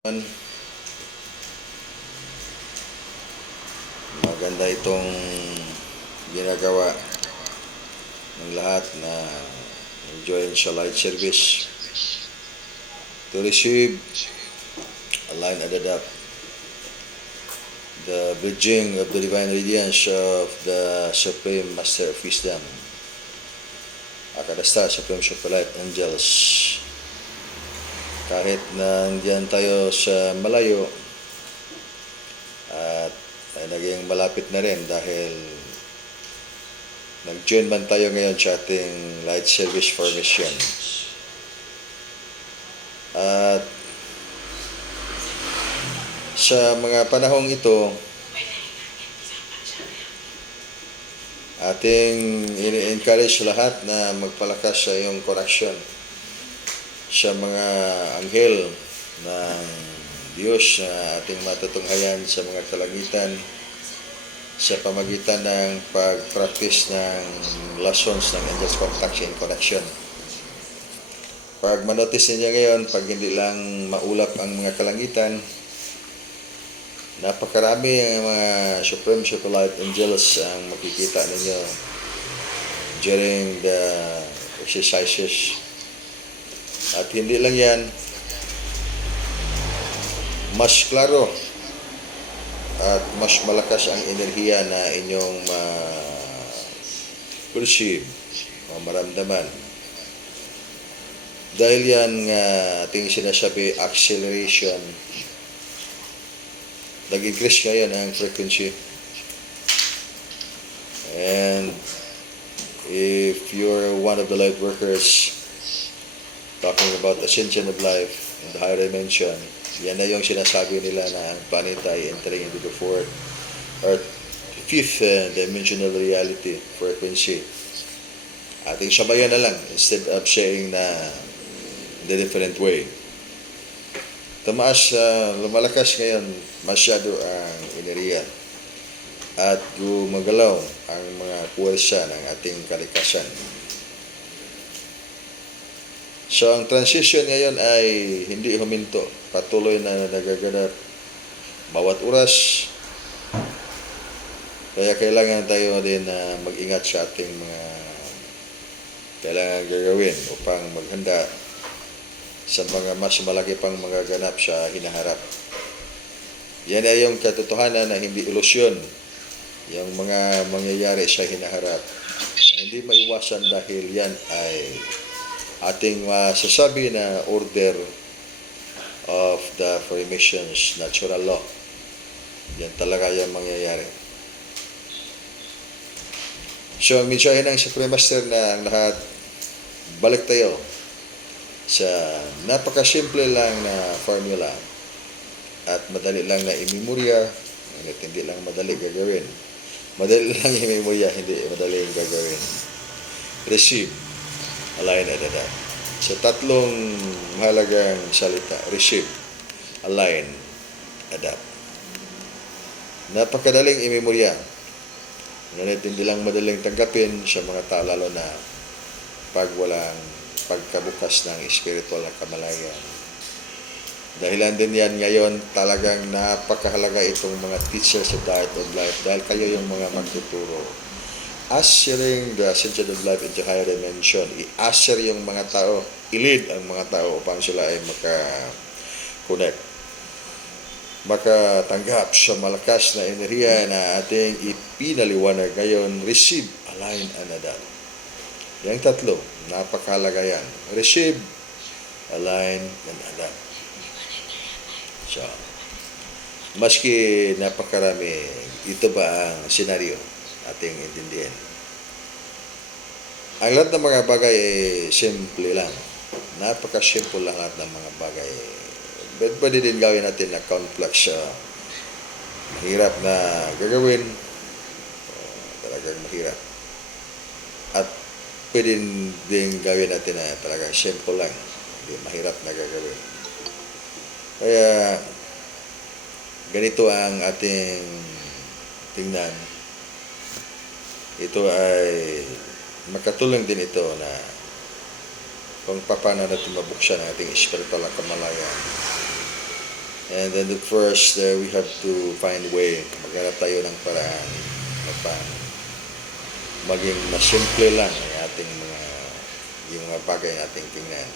Maganda itong ginagawa ng lahat na join sa light service to receive, align, and adapt the bridging of the divine radiance of the Supreme Master of Wisdom, Akadasta, Supreme Super Light Angels. Kahit nandiyan tayo sa malayo at ay naging malapit na rin dahil nag-join man tayo ngayon sa ating light service formation. At sa mga panahong ito, ating ini-encourage lahat na magpalakas sa iyong connection sa mga anghel ng Diyos na ating matutunghayan sa mga kalangitan sa pamagitan ng pag-practice ng lessons ng Angels Contact and Connection. Pag manotice ninyo ngayon, pag hindi lang maulap ang mga kalangitan, napakarami ang mga Supreme Super Light Angels ang makikita ninyo during the exercises. At hindi lang yan, mas klaro at mas malakas ang enerhiya na inyong perceive o maramdaman. Dahil yan nga ating sinasabi acceleration, nag-increase ngayon ang frequency. And if you're one of the light workers talking about ascension of life in the higher dimension, yan na yung sinasabi nila na ang planet ay entering into the fourth or fifth dimensional reality frequency. Ating sabayan na lang instead of saying na the different way. Tumaas, lumalakas ngayon masyado ang enerhiya at gumagalaw ang mga puwersa ng ating kalikasan. So, ang transition ngayon ay hindi huminto. Patuloy na nagaganap bawat oras. Kaya kailangan tayo din na mag-ingat sa ating mga kailangan gagawin upang maghanda sa mga mas malaki pang mga ganap sa hinaharap. Yan ay yung katotohanan na hindi ilusyon. Yung mga mangyayari sa hinaharap. Hindi maiwasan dahil yan ay ating masasabi na order of the formations, natural law. Yan talaga yung mangyayari. So, ang mensahe ng Supreme Master na ang lahat, balik tayo sa napakasimple lang na formula at madali lang na imemorya, ngunit hindi lang madali gagawin. Madali lang imemorya, hindi madali gagawin. Receive, align, and adapt. So, tatlong mahalagang salita. Receive, align, adapt. Napakadaling imemorya. Ngunit hindi lang madaling tanggapin sa mga tao, lalo na pag walang pagkabukas ng spiritual na kamalayan. Dahilan din yan ngayon, talagang napakahalaga itong mga teachers of the art of life dahil kayo yung mga magtuturo. Ushering the ascension of life into higher dimension. I-usher yung mga tao, i-lead ang mga tao upang sila ay maka-connect, makatanggap sa malakas na enerhiya na ating ipinaliwanag ngayon. Receive, align, and adapt. Yang tatlo, napakahalaga yan. Receive, align, and adapt. So, maski napakarami, ito ba ang senaryo ating intindihin? Ang lahat ng mga bagay ay simple lang. Napaka-simple lang lahat ng mga bagay. But pwede din gawin natin na complex, mahirap na gagawin, talagang mahirap. At pwede din gawin natin na talagang simple lang, hindi mahirap na gagawin. Kaya ganito ang ating tingnan. Ito ay makatulong din ito na kung paano natin mabuksan ang ating spiritual na kamalayan. And then the first, we have to find way, maghanap tayo ng paraan upang maging mas simple lang ang ating yung mga bagay nating tingnan.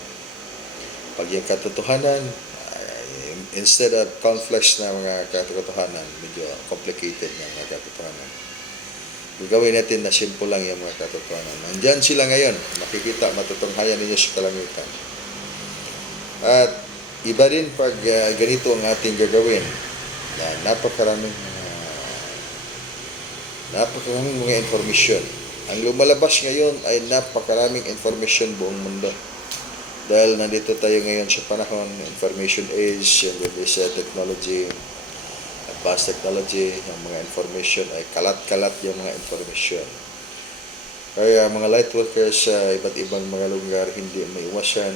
Pag yung katotohanan, instead of complex na mga katotohanan, medyo complicated na mga katotohanan. Gagawin natin na simple lang yung mga katotohanan. Nandyan sila ngayon, makikita, matutunghayan ninyo sa kalangitan. At iba din pag ganito ang ating gagawin, na napakaraming mga informasyon. Ang lumalabas ngayon ay napakaraming information buong mundo. Dahil nandito tayo ngayon sa panahon, information age, and with this technology, advanced technology, yung mga information ay kalat-kalat yung mga information. Kaya mga light workers sa iba't ibang mga lugar hindi maiwasan,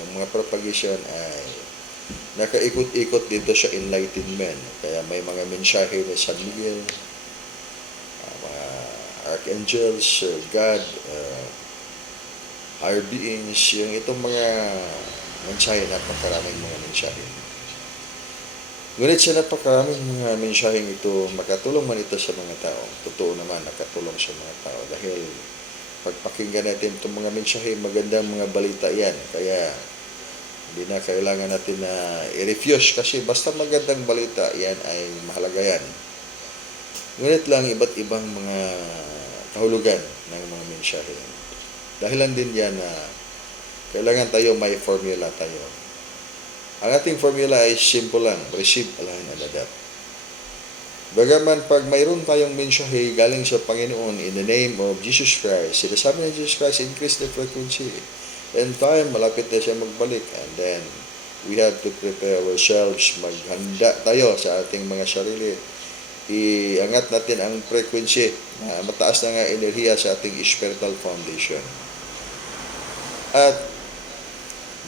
yung mga propagation ay nakaikot-ikot dito sa enlightenment. Kaya may mga mensahe ni San Miguel, mga archangels, God, higher beings, yung itong mga mensahe, napakaraming mga mensahe. Ngunit sa napakaraming mga mensaheng ito, makatulong man ito sa mga tao. Totoo naman, nakatulong sa mga tao. Dahil pagpakinggan natin itong mga mensahe, magandang mga balita yan. Kaya hindi na kailangan natin na i-refuse kasi basta magandang balita, yan ay mahalaga yan. Ngunit lang iba't ibang mga kahulugan ng mga mensahe. Dahilan din yan na kailangan tayo may formula tayo. Ang ating formula ay simple lang, receive, align, and adapt. Bagaman pag mayroon tayong mensahe galing sa Panginoon in the name of Jesus Christ, sinasabi ng Jesus Christ, increase the frequency. And time, malapit na siya magbalik. And then, we have to prepare ourselves, maghanda tayo sa ating mga sarili. Iangat natin ang frequency na mataas na nga enerhiya sa ating spiritual foundation. At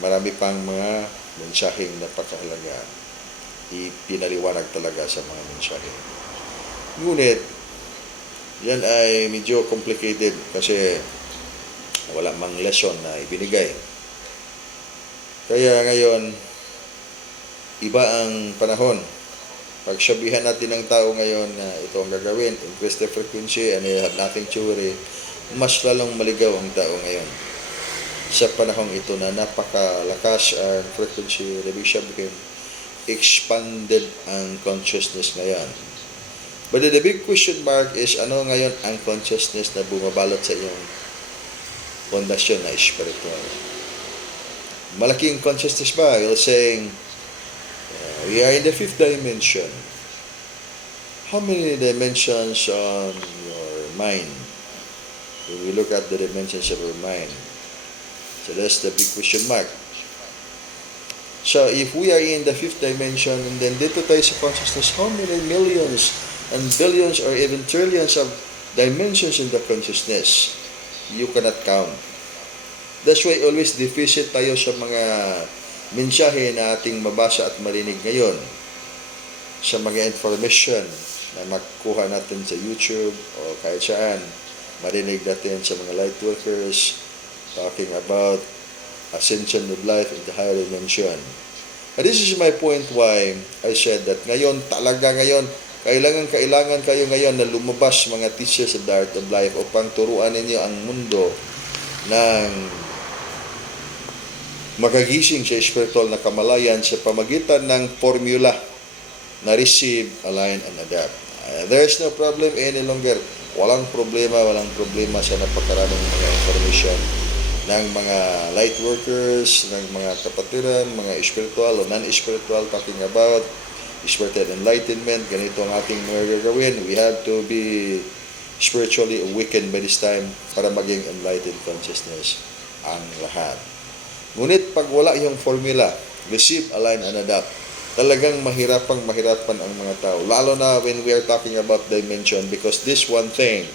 marami pang mga mensaheng napakahalaga. Ipinaliwanag talaga sa mga mensahe. Ngunit, yan ay medyo complicated kasi wala mang lesson na ibinigay. Kaya ngayon, iba ang panahon. Pagsabihan natin ng tao ngayon na ito ang gagawin, increase the frequency and you have nothing to worry, mas lalong maligaw ang tao ngayon. Sa panahong ito na napakalakas ang frequency, ibig sabihin, expanded ang consciousness ngayon. But the big question mark is, ano ngayon ang consciousness na bumabalot sa iyong fondasyon na spiritual? Malaking consciousness ba? You're saying, we are in the 5th dimension. How many dimensions on your mind? When we look at the dimensions of your mind, so that's the big question mark. So if we are in the 5th dimension, and then dito tayo sa consciousness, how many millions and billions or even trillions of dimensions in the consciousness? You cannot count. That's why always deficit tayo sa mga mensahe na ating mabasa at marinig ngayon, sa mga information na makuha natin sa YouTube o kahit saan, marinig natin sa mga light workers talking about ascension of life in the higher dimension. And this is my point why I said that ngayon, talaga ngayon, kailangan kayo ngayon na lumabas mga teachers of the art of life upang turuan ninyo ang mundo ng magagising sa spiritual na kamalayan sa pamagitan ng formula na receive, align, and adapt. There's no problem any longer. Walang problema sa napakaraming mga information ng mga light workers, ng mga kapatiran, mga spiritual o non-spiritual, talking about spiritual enlightenment. Ganito ang ating mga gagawin. We have to be spiritually awakened by this time para maging enlightened consciousness ang lahat. Ngunit pag wala yung formula, receive, align, and adapt, talagang mahirapan ang mga tao. Lalo na when we are talking about dimension, because this one thing,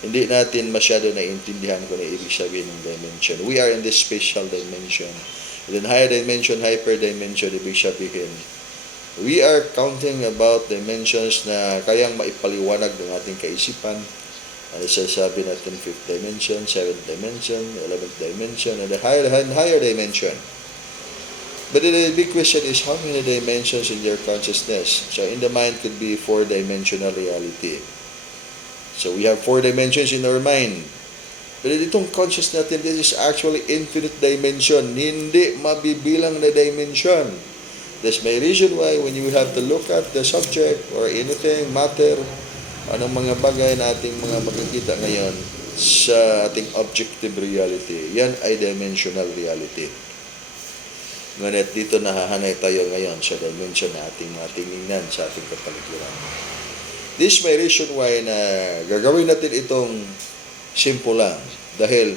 hindi natin masyado naiintindihan kung ano ibig sabihin ng dimension. We are in this spatial dimension. And then higher dimension, hyper dimension, ibig sabihin, we are counting about dimensions na kayang maipaliwanag ng ating kaisipan. Ano sasabi natin 5th dimension, 7th dimension, 11th dimension, and the higher dimension. But the big question is, how many dimensions in your consciousness? So in the mind could be four-dimensional reality. So we have four dimensions in our mind. But itong conscious natin, this is actually infinite dimension. Hindi mabibilang na dimension. That's my reason why when you have to look at the subject or anything, matter, anong mga bagay na ating mga makikita ngayon sa ating objective reality, yan ay dimensional reality. Ngunit dito nahahanay tayo ngayon sa dimension na ating mga tinignan sa ating kapaligiran. This is my reason why na gagawin natin itong simple lang. Dahil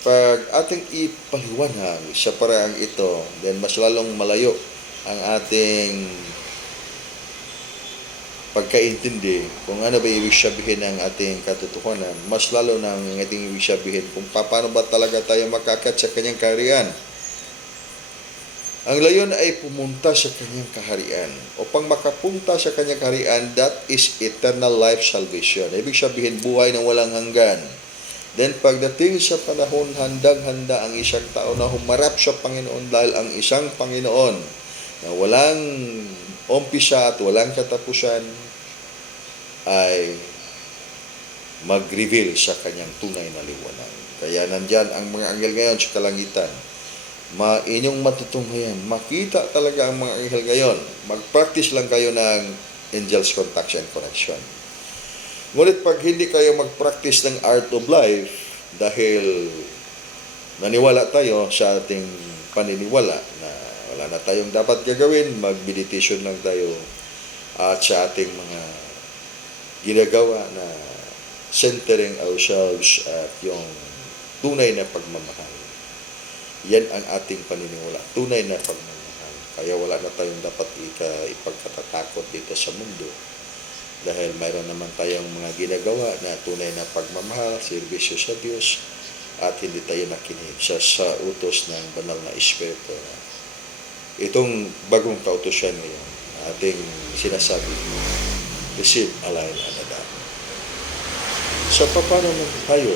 pag ating ipaliwanag sa paraang ito, then mas lalong malayo ang ating pagkaintindi kung ano ba ibig sabihin ng ating katotohanan, mas lalo ng ating ibig sabihin kung paano ba talaga tayo makakat sa kanyang kaharian. Ang layon ay pumunta sa kanyang kaharian. Upang makapunta sa kanyang kaharian, that is eternal life salvation. Ibig sabihin, buhay ng walang hanggan. Then pagdating sa panahon, handang-handa ang isang tao na humarap sa Panginoon dahil ang isang Panginoon na walang umpisa at walang katapusan ay mag-reveal sa kanyang tunay na liwanag. Kaya nandyan ang mga anghel ngayon sa kalangitan. Inyong matutunghayan, makita talaga ang mga anghel ngayon. Mag-practice lang kayo ng angels contact and connection. Ngunit pag hindi kayo mag-practice ng art of life, dahil naniwala tayo sa ating paniniwala na wala na tayong dapat gagawin, mag-meditation lang tayo at sa ating mga ginagawa na centering ourselves at yung tunay na pagmamahal. Yan ang ating paniniwala, tunay na pagmamahal. Kaya wala na tayong dapat ipagkatatakot dito sa mundo dahil mayroon naman tayong mga ginagawa na tunay na pagmamahal, serbisyo sa Diyos at hindi tayo nakinig sa utos ng banal na Espiritu. Itong bagong kautusan ngayon, ating sinasabi, receive, align, and adapt. So, paano tayo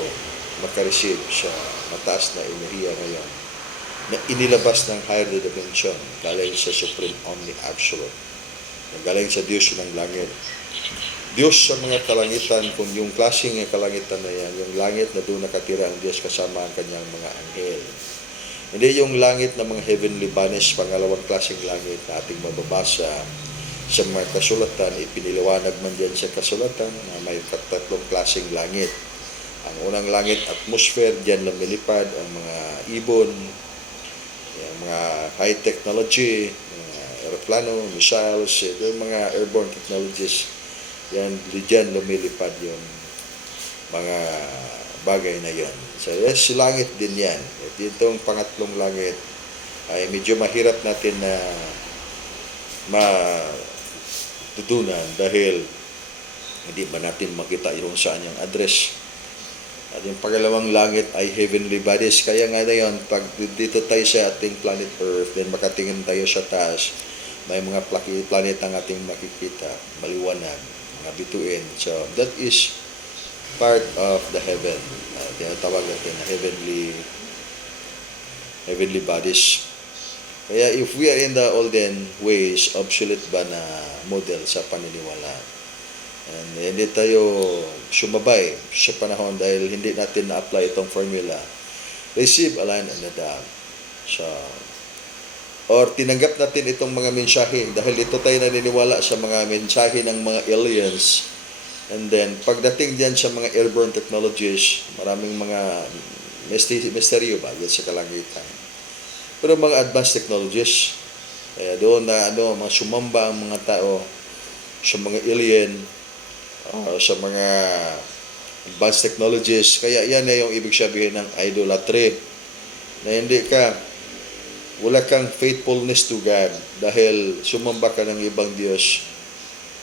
makareceive sa mataas na enerhiya ngayon na inilabas ng higher dimension galing sa Supreme Omni Absolute, na galing sa Diyos ng langit. Diyos sa mga kalangitan, kung yung klaseng kalangitan na yan, yung langit na doon nakatira ang Diyos kasama ang kanyang mga anghel. Hindi yung langit ng mga heavenly bodies, pangalawang klaseng langit na ating mababasa sa mga kasulatan, ipiniliwanag man dyan sa kasulatan na may tatlong klaseng langit. Ang unang langit, atmosphere, dyan lumilipad ang mga ibon, yung mga high technology, mga aeroplano, missiles, yung mga airborne technologies, yan, dyan lumilipad yung mga bagay na yon. So, yes, langit din yan. At itong pangatlong langit ay medyo mahirap natin na matutunan dahil hindi ba natin makita yung saan yung address. At yung pangalawang langit ay heavenly bodies. Kaya nga na yun, pag dito tayo sa ating planet Earth, then makatingin tayo sa taas, may mga planet ang ating makikita, maliwanag, mga bituin. So, that is part of the heaven. Tinatawag natin na heavenly bodies. Kaya if we are in the olden ways, obsolete ba na model sa paniniwala? And hindi tayo sumabay sa panahon dahil hindi natin na-apply itong formula. Receive, align, and adapt. So, or tinanggap natin itong mga mensahe dahil ito tayo naniniwala sa mga mensahe ng mga aliens. And then, pagdating diyan sa mga airborne technologies, maraming mga misteryo ba yan sa kalangitan. Pero mga advanced technologies, doon na mga sumamba ang mga tao sa mga alien, sa mga advanced technologies. Kaya yan na yung ibig sabihin ng idolatry. Na wala kang faithfulness to God dahil sumamba ka ng ibang Diyos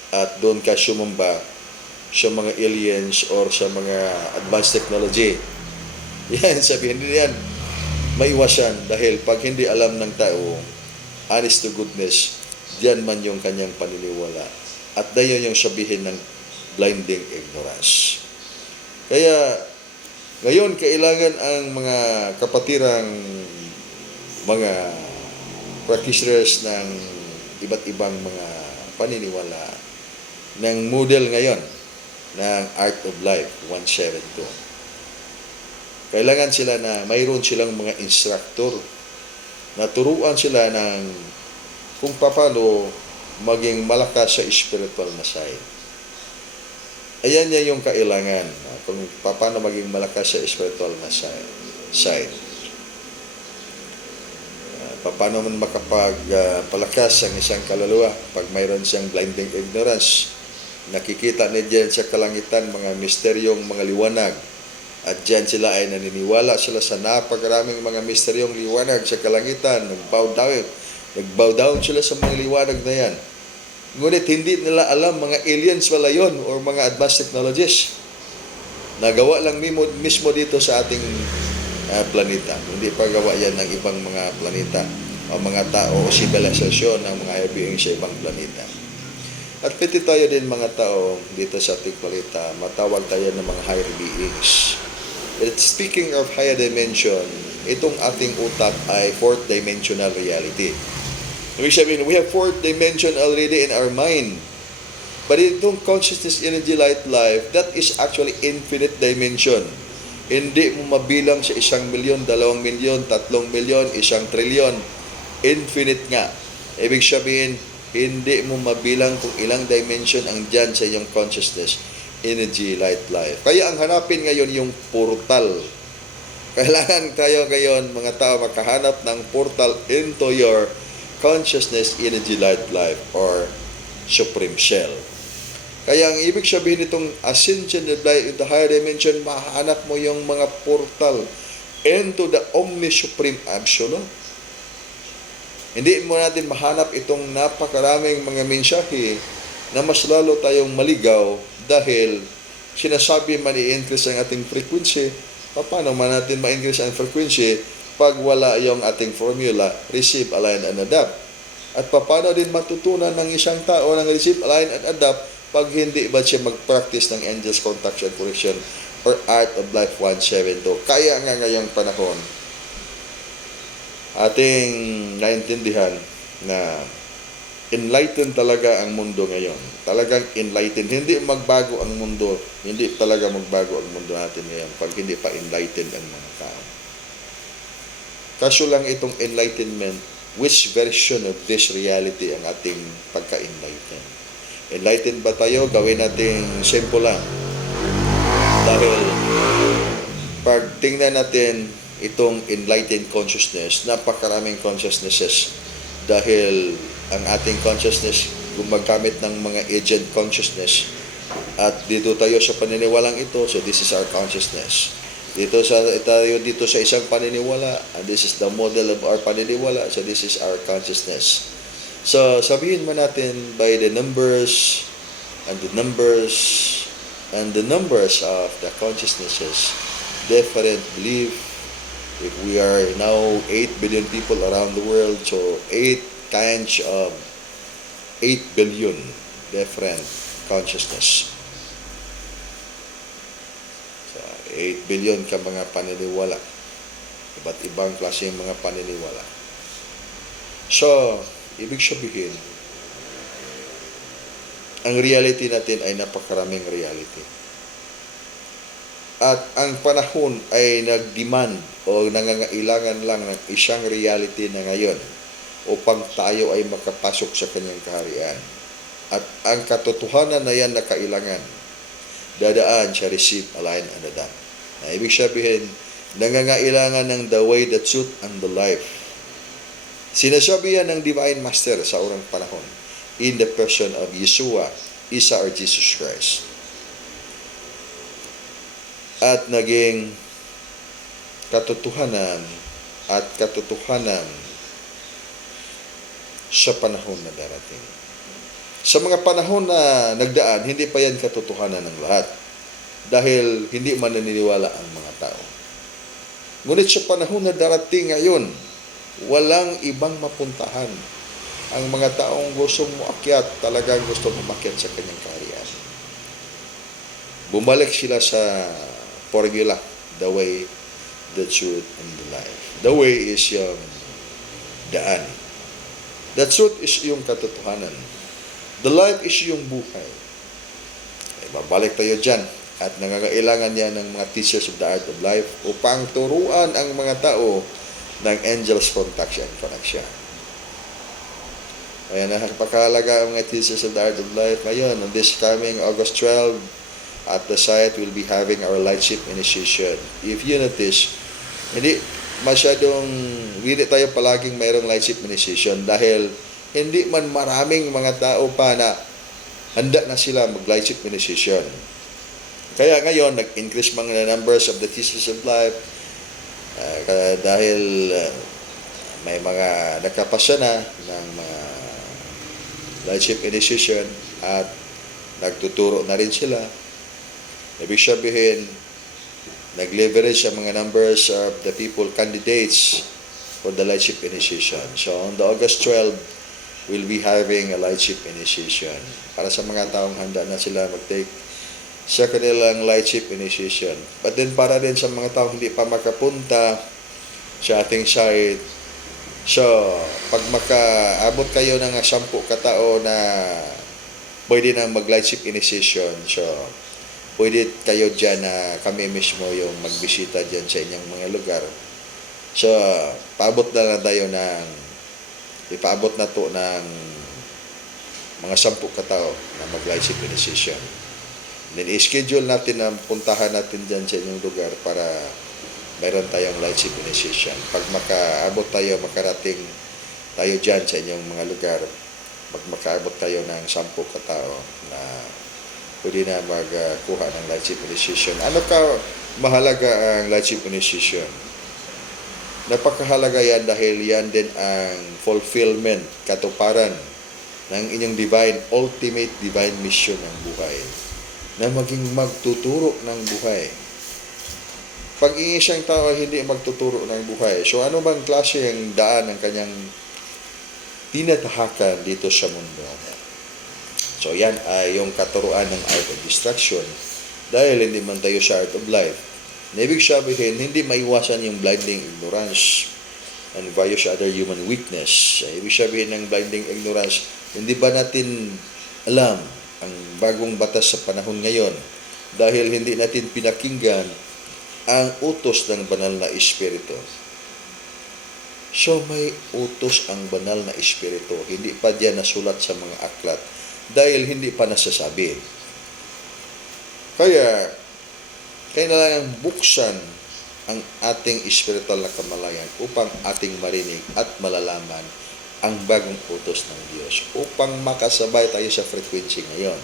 at doon ka sumamba sa mga aliens or sa mga advanced technology. Yan, sabihin din yan, maiwasan dahil pag hindi alam ng tao, honest to goodness, diyan man yung kanyang paniniwala. At dayon yung sabihin ng blinding ignorance. Kaya, ngayon, kailangan ang mga kapatirang mga practitioners ng iba't ibang mga paniniwala ng model ngayon ng Art of Life 172. Kailangan sila na mayroon silang mga instructor na turuan sila ng kung paano maging malakas sa spiritual na side. Ayan niya yung kailangan, kung paano maging malakas sa spiritual na side. Paano man makapagpalakas ang isang kaluluwa pag mayroon siyang blinding ignorance. Nakikita niya dyan sa kalangitan mga misteryong mga liwanag. At dyan sila ay naniniwala sila sa napakaraming mga misteryong liwanag sa kalangitan. Nag-bow down sila sa mga liwanag na yan. Ngunit hindi nila alam mga aliens pala yun or mga advanced technologies. Nagawa lang mismo dito sa ating planeta. Hindi pa gawa yan ng ibang mga planeta o mga tao o sibilisasyon ng mga higher beings sa ibang planeta. At pwede tayo din mga tao dito sa ating planeta, matawag tayo ng mga higher beings. But speaking of higher dimension, itong ating utak ay fourth dimensional reality. Ibig sabihin, we have fourth dimension already in our mind. But itong consciousness, energy, light, life, that is actually infinite dimension. Hindi mo mabilang sa 1 milyon, 2 milyon, 3 milyon, 1 trilyon. Infinite nga. Ibig sabihin, hindi mo mabilang kung ilang dimension ang dyan sa iyong consciousness, energy, light, life. Kaya ang hanapin ngayon yung portal. Kailangan tayo ngayon, mga tao, makahanap ng portal into your consciousness, energy, light, life, or supreme shell. Kaya ang ibig sabihin nitong ascension of life in the higher dimension, mahanap mo yung mga portal into the omni-supreme absolute. Hindi mo natin mahanap itong napakaraming mga mensahe na mas lalo tayong maligaw dahil sinasabi man i-increase ang ating frequency. Paano man natin ma-increase ang frequency pag wala yung ating formula, receive, align, and adapt? At paano din matutunan ng isang tao ng receive, align, and adapt pag hindi ba siya mag-practice ng angels contact and correction or Art of Life 172? Kaya nga ngayong panahon, ating naintindihan na enlightened talaga ang mundo ngayon. Talagang enlightened. Hindi magbago ang mundo. Hindi talaga magbago ang mundo natin ngayon pag hindi pa enlightened ang mga tao. Kaso lang itong enlightenment, which version of this reality ang ating pagka-enlightened? Enlightened ba tayo? Gawin natin simple lang. Dahil pag tingnan natin itong enlightened consciousness, napakaraming consciousnesses dahil ang ating consciousness gumagamit ng mga agent consciousness at dito tayo sa paniniwalang ito, so this is our consciousness. Dito sa isang paniniwala, and this is the model of our paniniwala, so this is our consciousness. So sabihin mo natin by the numbers and the numbers of the consciousnesses, different belief. If we are now 8 billion people around the world, so 8 kinds of 8 billion different consciousness. So, 8 billion ka mga paniniwala. Iba't ibang klase yung mga paniniwala. So, ibig sabihin, ang reality natin ay napakaraming reality. At ang panahon ay nag-demand o nangangailangan lang ng isang reality na ngayon upang tayo ay makapasok sa kanyang kaharian. At ang katotohanan na yan na kailangan, dadaan sa receive, align, and adapt. Na ibig sabihin, nangangailangan ng the way, the truth, and the life. Sinasabi yan ng Divine Master sa urang panahon in the person of Yeshua, Isa or Jesus Christ. At naging katotohanan sa panahon na darating. Sa mga panahon na nagdaan, hindi pa yan katotohanan ng lahat dahil hindi man naniniwala ang mga tao. Ngunit sa panahon na darating ngayon, walang ibang mapuntahan. Ang mga taong gustong umakyat, talagang gustong umakyat sa kanyang kaharian. Bumalik sila sa formula, the way, the truth, and the life. The way is yung daan. The truth is yung katotohanan. The life is yung buhay. Babalik tayo dyan. At nangangailangan niya ng mga teachers of the art of life upang turuan ang mga tao ng angels contact and connection. Kaya napakahalaga ang mga teachers of the art of life ngayon. On this coming August 12, at the site, we'll be having our lightship initiation. If you notice, hindi tayo palaging mayroong lightship initiation dahil hindi man maraming mga tao pa na handa na sila mag-lightship initiation. Kaya ngayon, nag-increase mga numbers of the teachers of life dahil may mga nakapasya na ng mga lightship initiation at nagtuturo na rin sila. Ibig sabihin, nag-leverage ang mga numbers of the people candidates for the lightship initiation. So, on the August 12, we'll be having a lightship initiation. Para sa mga taong handa na sila mag-take sa kanilang lightship initiation. But then, para din sa mga taong hindi pa makapunta sa ating site, so, pag makaabot kayo ng 10 katao na pwede na mag-lightship initiation, so, pwede kayo dyan na kami mismo yung magbisita dyan sa inyong mga lugar. So, ipaabot na to ng mga 10 katao na mag-lightship initiation. Then, i-schedule natin na puntahan natin dyan sa inyong lugar para mayroon tayong lightship initiation. Pag makaabot tayo, makarating tayo dyan sa inyong mga lugar, makaabot tayo ng 10 katao na pwede na magkuha ng lightship initiation. Ano ka mahalaga ang lightship initiation? Napakahalaga yan dahil yan din ang fulfillment, katuparan ng inyong ultimate divine mission ng buhay na maging magtuturo ng buhay. Pag isang tao hindi magtuturo ng buhay, so ano bang klase ang daan ng kanyang tinatahakan dito sa mundo? So, yan ay yung katuruan ng art of destruction dahil hindi man tayo sa art of life. Ibig sabihin, hindi maiwasan yung blinding ignorance and various other human weakness. Ibig sabihin ng blinding ignorance, hindi ba natin alam ang bagong batas sa panahon ngayon dahil hindi natin pinakinggan ang utos ng banal na espiritu. So, may utos ang banal na espiritu. Hindi pa diyan nasulat sa mga aklat dahil hindi pa nasasabi. Kaya, kailangan buksan ang ating spiritual na kamalayan upang ating marinig at malalaman ang bagong utos ng Diyos upang makasabay tayo sa frequency ngayon.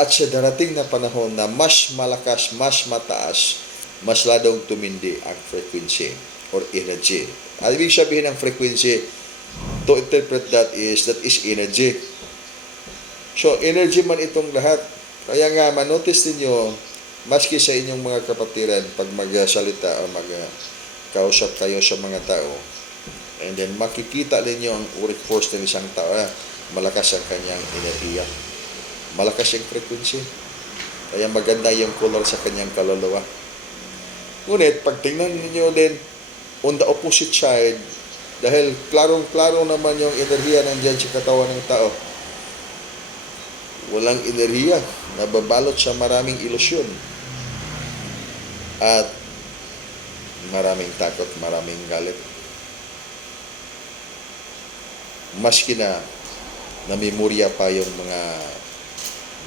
At sa darating na panahon na mas malakas, mas mataas, mas ladong tumindi ang frequency or energy. At ibig sabihin ng frequency, to interpret that is energy. So, energy man itong lahat. Kaya nga, manotice ninyo, maski sa inyong mga kapatiran, pag magsalita o magkausap kayo sa mga tao, and then makikita ninyo ang uric force ng isang tao, malakas ang kanyang enerhiya. Malakas yung frequency. Kaya maganda yung color sa kanyang kaluluwa. Ngunit, pag tingnan ninyo din, on the opposite side, dahil klarong-klaro naman yung enerhiya nandyan sa katawan ng tao, walang enerhiya, nababalot sa maraming ilusyon at maraming takot, maraming galit. Maski na namemorya pa yung mga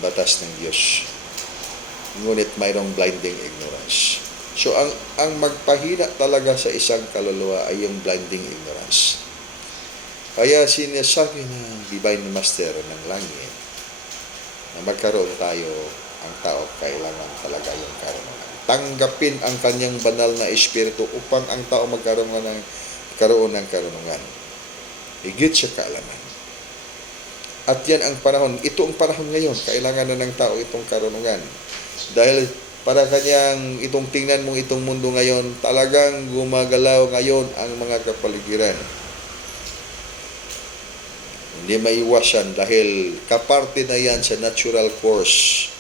batas ng Diyos, ngunit mayroong blinding ignorance. So, ang magpahina talaga sa isang kaluluwa ay yung blinding ignorance. Kaya sinasabi ng Divine Master ng langit na magkaroon tayo, ang tao kailangan talaga yung karunungan. Tanggapin ang kanyang banal na espiritu upang ang tao magkaroon ng karunungan. Higit sa kaalaman. At yan ang panahon, ito ang panahon ngayon, kailangan na ng tao itong karunungan. Dahil para kanyang itong tingnan mong itong mundo ngayon, talagang gumagalaw ngayon ang mga kapaligiran. Hindi maiwasan dahil kaparte na yan sa natural course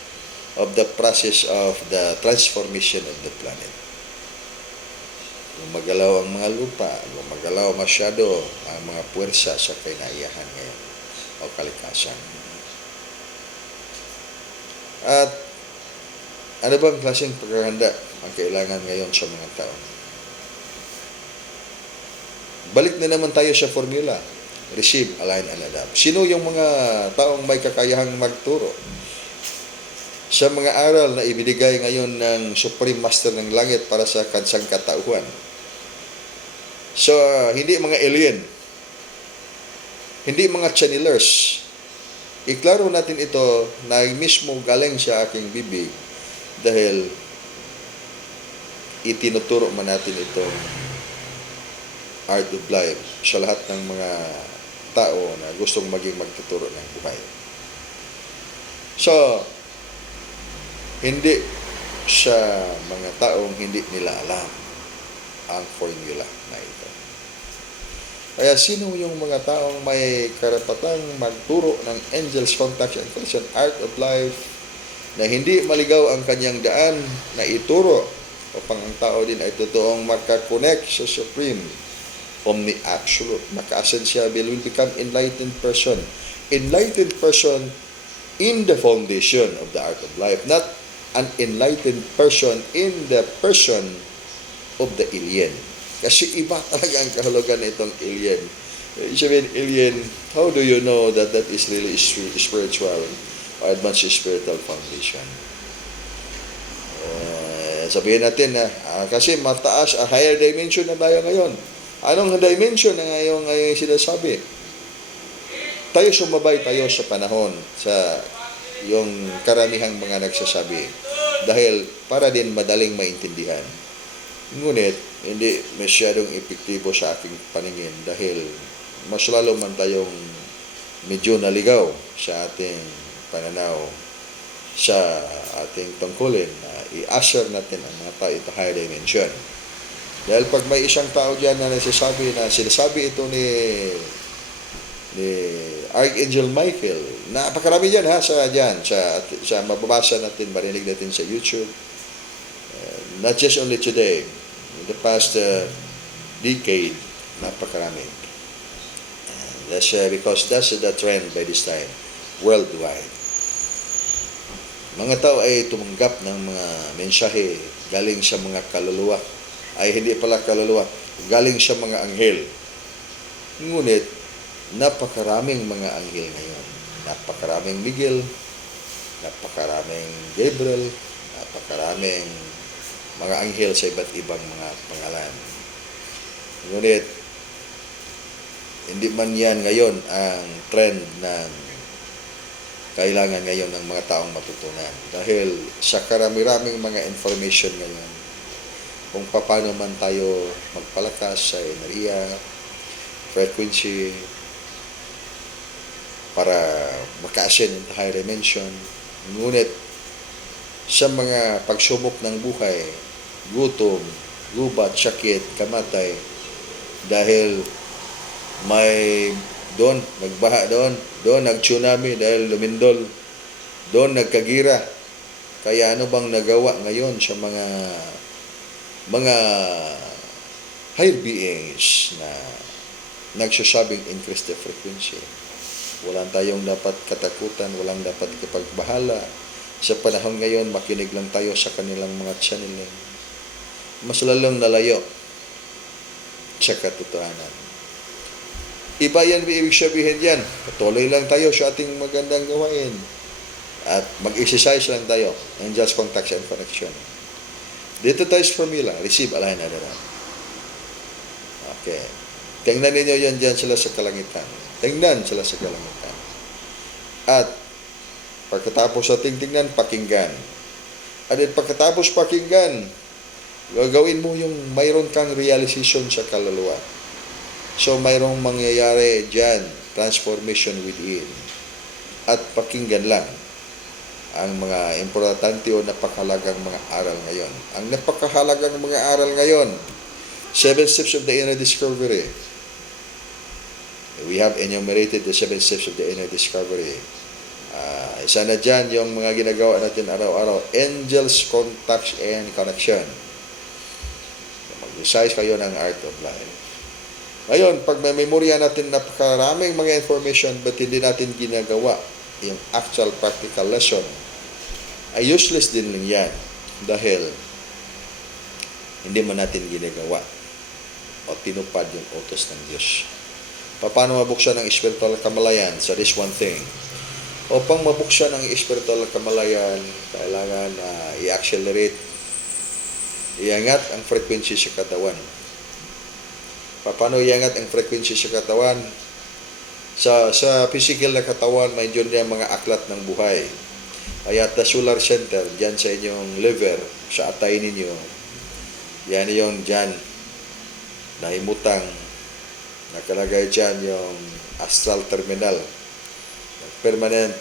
of the process of the transformation of the planet. Gumagalaw ang mga lupa, gumagalaw masyado ang mga puwersa sa kinaiyahan ngayon o kalikasan. At ano bang klaseng paghahanda ang kailangan ngayon sa mga tao? Balik na naman tayo sa formula. Receive, align, and adapt. Sino yung mga taong may kakayahang magturo? Sa mga aral na ibinigay ngayon ng Supreme Master ng Langit para sa kansang katauhan. So, hindi mga alien. Hindi mga channelers. Iklaro natin ito na mismo galing sa aking bibig dahil itinuturo man natin itong art of life sa lahat ng mga tao na gustong maging magtuturo ng buhay. So, hindi sa mga taong hindi nila alam ang formula na ito. Kaya sino yung mga taong may karapatang magturo ng angels, contacts, and connection, art of life, na hindi maligaw ang kanyang daan na ituro upang ang tao din ay totoong makakonect sa Supreme, Omni-Absolute, maka-ascensiable, will become enlightened person. Enlightened person in the foundation of the art of life, not an enlightened person in the person of the alien. Kasi iba talaga ang kahulugan nitong alien. Sabihin, alien, how do you know that that is really spiritual or advanced spiritual foundation? Sabihin natin na kasi mataas, a higher dimension na tayo ngayon. Anong dimension na ngayon sinasabi? Tayo sumabay tayo sa panahon sa yung karamihang mga nagsasabi dahil para din madaling maintindihan. Ngunit, hindi masyadong epektibo sa aking paningin dahil mas lalo man tayong medyo naligaw sa ating pananaw sa ating tungkulin na i-assure natin ang mga tao ito higher dimension. Dahil pag may isang tao dyan na sinasabi ito ni Archangel Michael, napakarami dyan sa mababasa natin, marinig natin sa YouTube, not just only today, in the past decade, napakarami. That's because that's the trend by this time, worldwide. Mga tao ay tumanggap ng mga mensahe galing sa mga kaluluwa. Ay hindi pala kaluluwa, galing sa mga anghel. Ngunit, napakaraming mga anghel ngayon. Napakaraming Miguel, napakaraming Gabriel, napakaraming mga anghel sa iba't ibang mga pangalan. Ngunit, hindi man yan ngayon ang trend ng kailangan ngayon ng mga taong matutunan. Dahil sa karami-raming mga information ngayon, kung paano man tayo magpalakas sa enerhiya, frequency, para maka-ascend in the higher dimension. Ngunit, sa mga pagsubok ng buhay, gutom, gubat, sakit, kamatay, dahil may doon, nagbaha doon nag-tsunami dahil lumindol, doon nagkagira. Kaya ano bang nagawa ngayon sa mga higher beings na nagsasabing increase the frequency? Walang tayong dapat katakutan, walang dapat kapagbahala. Sa panahon ngayon, makinig lang tayo sa kanilang mga channeling. Mas lalong nalayo sa katotohanan. Iba yan, ibig sabihin yan. Patuloy lang tayo sa ating magandang gawain. At mag-exercise lang tayo. Angels, contacts, and connection. Dito tayo sa formula. Receive, align, and adapt. Okay. Tingnan ninyo yan dyan sila sa kalangitan. Tingnan sila sa kalangitan. At pagkatapos sa tingnan, pakinggan. At pagkatapos pakinggan, gagawin mo yung mayroon kang realization sa kaluluwa. So, mayroong mangyayari dyan, transformation within. At pakinggan lang ang mga importante o napakahalagang mga aral ngayon. Ang napakahalagang mga aral ngayon, 7 steps of the inner discovery. We have enumerated the 7 steps of the inner discovery. Isa na dyan yung mga ginagawa natin araw-araw. Angels, contacts, and connection. Exercise kayo ng art of life. Ngayon, pag may memorya natin napakaraming mga information but hindi natin ginagawa yung actual practical lesson, ay useless din lang yan dahil hindi man natin ginagawa o tinupad yung utos ng Diyos. Paano mabuksan ang spiritual kamalayan? So this one thing. Upang mabuksan ang spiritual kamalayan, kailangan i-accelerate, iangat ang frequency sa katawan. Paano iangat ang frequency sa katawan? Sa physical na katawan, may dyan yung mga aklat ng buhay. Kaya the solar center, dyan sa inyong liver, sa atay ninyo, yan yung dyan, nahimutang, nakalagay dyan yung astral terminal, permanent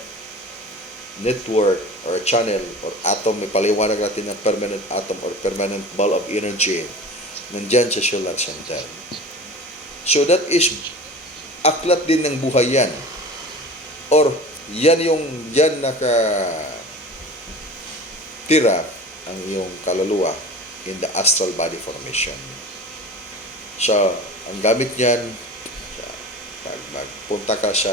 network or channel or atom, may paliwanag natin ng permanent atom or permanent ball of energy nandyan sa solar center. So that is aklat din ng buhay yan, or yan yung dyan nakatira ang iyong kaluluwa in the astral body formation. So ang gamit niyan, pag magpunta ka sa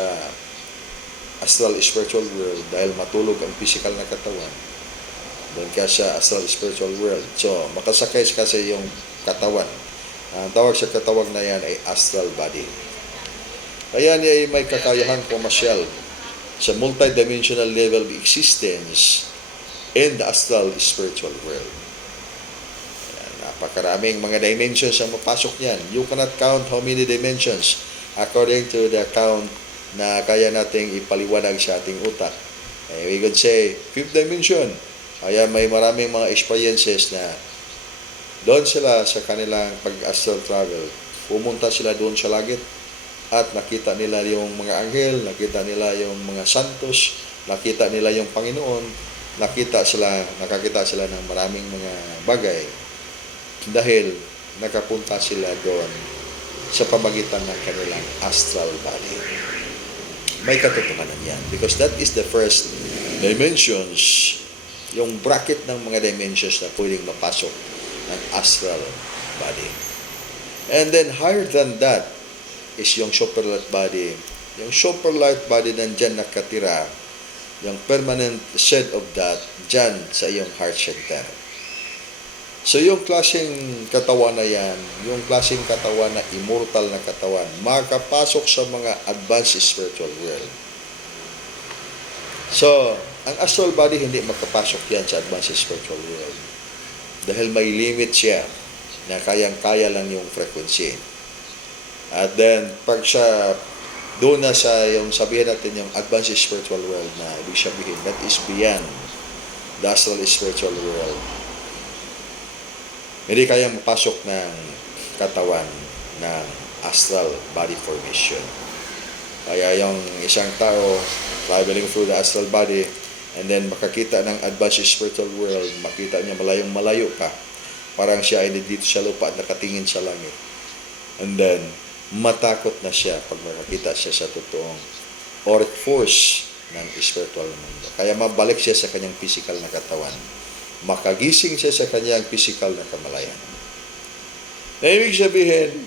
astral spiritual world, dahil matulog ang physical na katawan, doon ka sa astral spiritual world. So, makasakay ka sa iyong katawan. Ang tawag sa katawan na yan ay astral body. Kaya niya ay may kakayahan pumasyal sa multidimensional level of existence in the astral spiritual world. Napakaraming mga dimensions ang mapasok niyan. You cannot count how many dimensions according to the count na kaya nating ipaliwanag sa ating utak. We could say, fifth dimension. Kaya may maraming mga experiences na doon sila sa kanilang pag-astral travel. Pumunta sila doon sa langit at nakita nila yung mga anghel, nakita nila yung mga santos, nakita nila yung Panginoon, nakakita sila ng maraming mga bagay dahil nakapunta sila doon sa pamagitan ng kanilang astral body. May katotohanan yan because that is the first dimensions, yung bracket ng mga dimensions na pwedeng mapasok ng astral body. And then higher than that is yung superlight body. Yung superlight body nandyan nakatira, yung permanent shed of that dyan sa iyong heart center. So yung klaseng katawan na yan, yung klaseng katawan na immortal na katawan, makapasok sa mga advanced spiritual world. So, ang astral body hindi makapasok yan sa advanced spiritual world. Dahil may limit siya na kayang-kaya lang yung frequency. At then, pag siya doon na sa yung sabihin natin yung advanced spiritual world na ibig sabihin, that is beyond the astral spiritual world. Hindi kayang mapasok ng katawan ng astral body formation. Kaya yung isang tao traveling through the astral body and then makakita ng advanced spiritual world, makita niya malayong malayo pa. Parang siya ay dito sa lupa at nakatingin sa langit. And then, matakot na siya pag makakita siya sa totoong auric force ng spiritual mundo. Kaya mabalik siya sa kanyang physical na katawan. Makagising siya sa kanyang physical na kamalayan. Na ibig sabihin,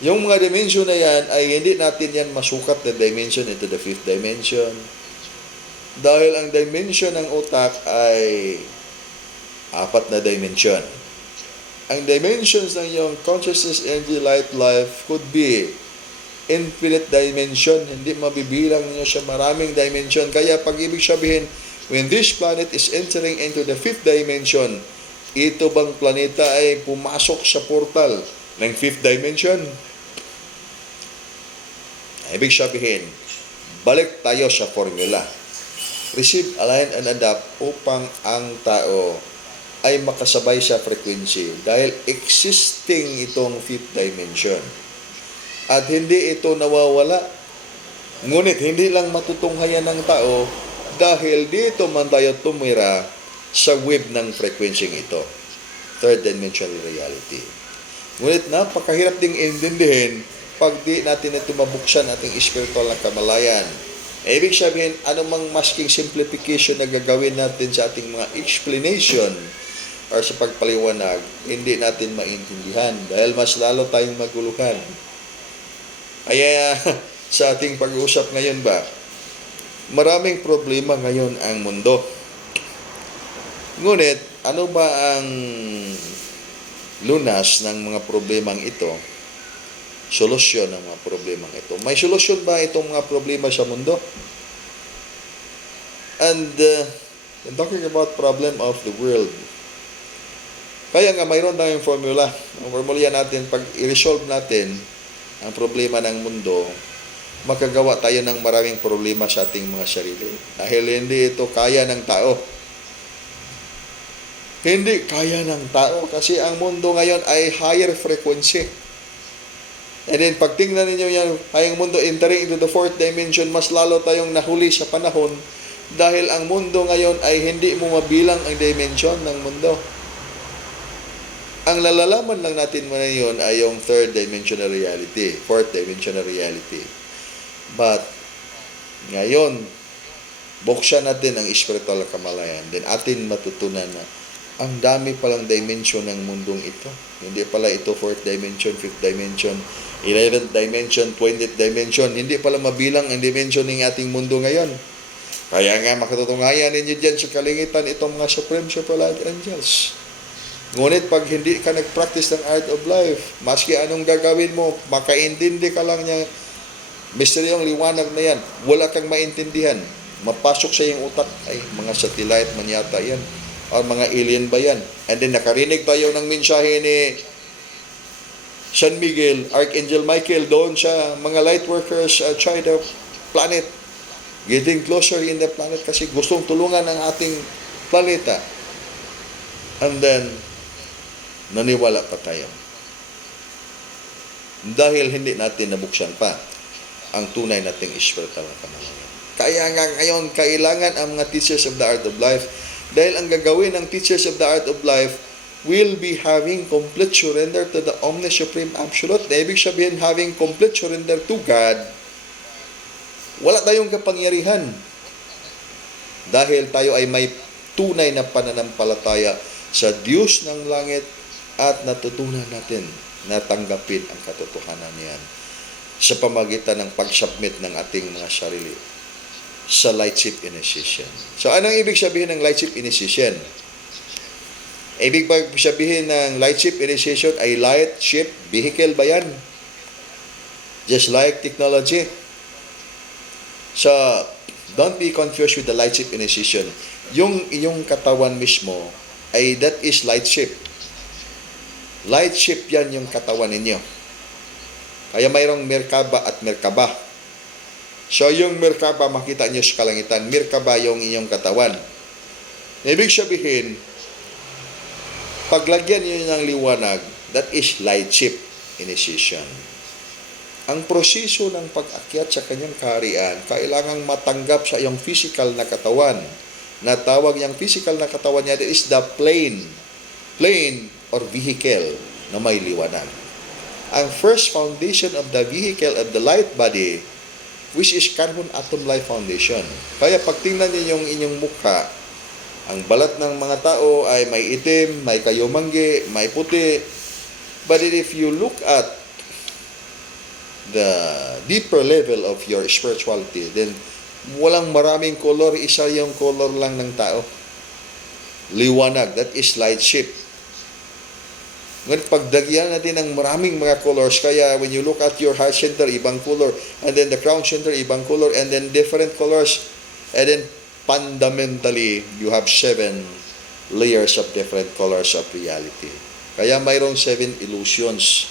yung mga dimension na yan ay hindi natin yan masukat na dimension into the fifth dimension. Dahil ang dimension ng utak ay 4 na dimension. Ang dimensions ng iyong consciousness, energy, light, life could be infinite dimension. Hindi mabibilang niyo sa maraming dimension. Kaya pag ibig sabihin, when this planet is entering into the fifth dimension, ito bang planeta ay pumasok sa portal ng fifth dimension? Ibig sabihin, balik tayo sa formula. Receive, align, and adapt upang ang tao ay makasabay sa frequency dahil existing itong fifth dimension. At hindi ito nawawala. Ngunit hindi lang matutunghayan ng tao dahil dito man tayo tumira sa web ng frequency ito. Third dimensional reality. Ngunit napakahirap ding intindihin pag di natin ito mabuksan ating spiritual na kamalayan. Ibig sabihin, anumang masking simplification na gagawin natin sa ating mga explanation or sa pagpaliwanag, hindi natin maintindihan dahil mas lalo tayong maguluhan. Kaya sa ating pag-uusap ngayon ba, maraming problema ngayon ang mundo. Ngunit, ano ba ang lunas ng mga problemang ito? Solusyon ng mga problemang ito. May solusyon ba itong mga problema sa mundo? And I'm talking about problem of the world. Kaya nga mayroon tayong formula. Ang formula natin, pag i-resolve natin ang problema ng mundo, makagawa tayo ng maraming problema sa ating mga sarili. Dahil hindi ito kaya ng tao. Hindi kaya ng tao kasi ang mundo ngayon ay higher frequency. And then pag tingnan ninyo yan, ang mundo entering into the fourth dimension, mas lalo tayong nahuli sa panahon dahil ang mundo ngayon ay hindi mo mabilang ang dimension ng mundo. Ang lalalaman lang natin mo ngayon ay yung third dimensional reality, fourth dimensional reality. But ngayon, buksan natin ang spiritual kamalayan, then atin matutunan na ang dami palang dimension ng mundong ito. Hindi pala ito 4th dimension, 5th dimension, 11th dimension, 20th dimension. Hindi pala mabilang ang dimension ng ating mundo ngayon. Kaya nga makatutungayan ninyo dyan sa kalingitan itong mga supreme superlight angels. Ngunit pag hindi ka nag-practice ng art of life, maski anong gagawin mo, makaintindi ka lang niya, misteryong liwanag na yan, wala kang maintindihan. Mapasok sa iyong utak, ay mga satellite man yata yan, o mga alien ba yan? And then nakarinig tayo ng mensahe ni San Miguel, Archangel Michael doon sa mga light workers outside the planet, getting closer in the planet kasi gustong tulungan ang ating planeta. And then naniwala pa tayo dahil hindi natin nabuksan pa ang tunay nating spiritual kamalayan. Kaya nga ngayon kailangan ang mga teachers of the art of life, dahil ang gagawin ng teachers of the art of life will be having complete surrender to the Omni Supreme Absolute. Na ibig sabihin, having complete surrender to God, wala tayong kapangyarihan dahil tayo ay may tunay na pananampalataya sa Diyos ng langit at natutunan natin na tanggapin ang katotohanan niyan sa pamagitan ng pag-submit ng ating mga sarili sa Lightship Initiation. So, anong ibig sabihin ng Lightship Initiation? Ibig sabihin ng Lightship Initiation ay Lightship Vehicle ba yan? Just like technology. So, don't be confused with the Lightship Initiation. Yung iyong katawan mismo ay that is Lightship. Lightship yan yung katawan ninyo. Kaya mayroong Merkaba at Merkaba. So, yung Merkaba, makita nyo sa kalangitan, Merkaba yung inyong katawan. Ibig sabihin, paglagyan nyo ng liwanag, that is Lightship Initiation. Ang proseso ng pag-akyat sa kanyang kaharian, kailangang matanggap sa iyong physical na katawan. Natawag niyang physical na katawan niya, that is the plane or vehicle na may liwanag. Ang first foundation of the vehicle of the light body, which is carbon atom life foundation. Kaya pag tingnan niyo yung inyong mukha, ang balat ng mga tao ay may itim, may kayumanggi, may puti. But if you look at the deeper level of your spirituality, then walang maraming color, isa yung color lang ng tao. Liwanag, that is Lightship. Ngunit pagdagyan natin ng maraming mga colors, kaya when you look at your heart center, ibang color, and then the crown center, ibang color, and then different colors, and then fundamentally, you have 7 layers of different colors of reality. Kaya mayroong 7 illusions,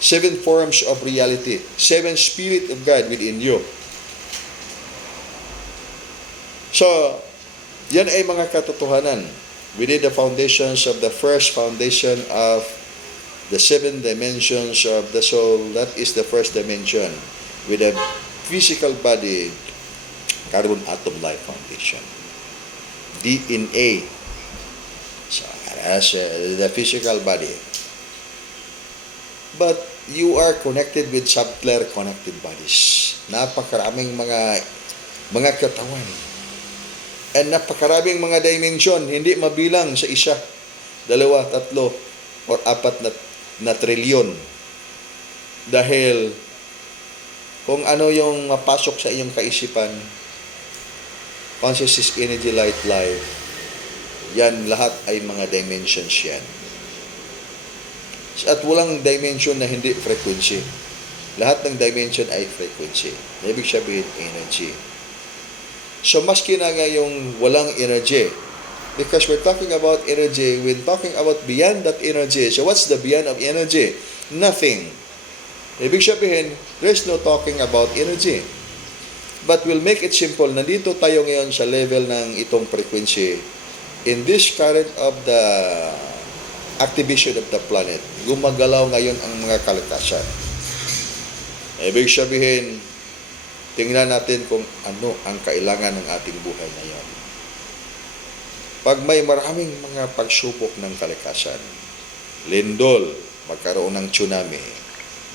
7 forms of reality, 7 Spirit of God within you. So, yan ay mga katotohanan. We need the foundations of the first foundation of the 7 dimensions of the soul. That is the first dimension with a physical body, carbon atom life foundation. DNA. So, as the physical body. But you are connected with subtler connected bodies. Napakaraming mga katawan. And napakaraming mga dimension, hindi mabilang sa isa. dalawa, tatlo, or apat na trilyon. Dahil kung ano yung mapasok sa iyong kaisipan, consciousness, energy, light, life, yan lahat ay mga dimensions yan. At walang dimension na hindi frequency. Lahat ng dimension ay frequency. Ibig sabihin, energy. So, maski na nga yung walang energy, because we're talking about energy, we're talking about beyond that energy. So, what's the beyond of energy? Nothing. Ibig sabihin, there's no talking about energy. But we'll make it simple. Nandito tayo ngayon sa level ng itong frequency. In this current of the activation of the planet, gumagalaw ngayon ang mga kalikasan. Ibig sabihin, tingnan natin kung ano ang kailangan ng ating buhay ngayon. Pag may maraming mga pagsubok ng kalikasan, lindol, magkaroon ng tsunami,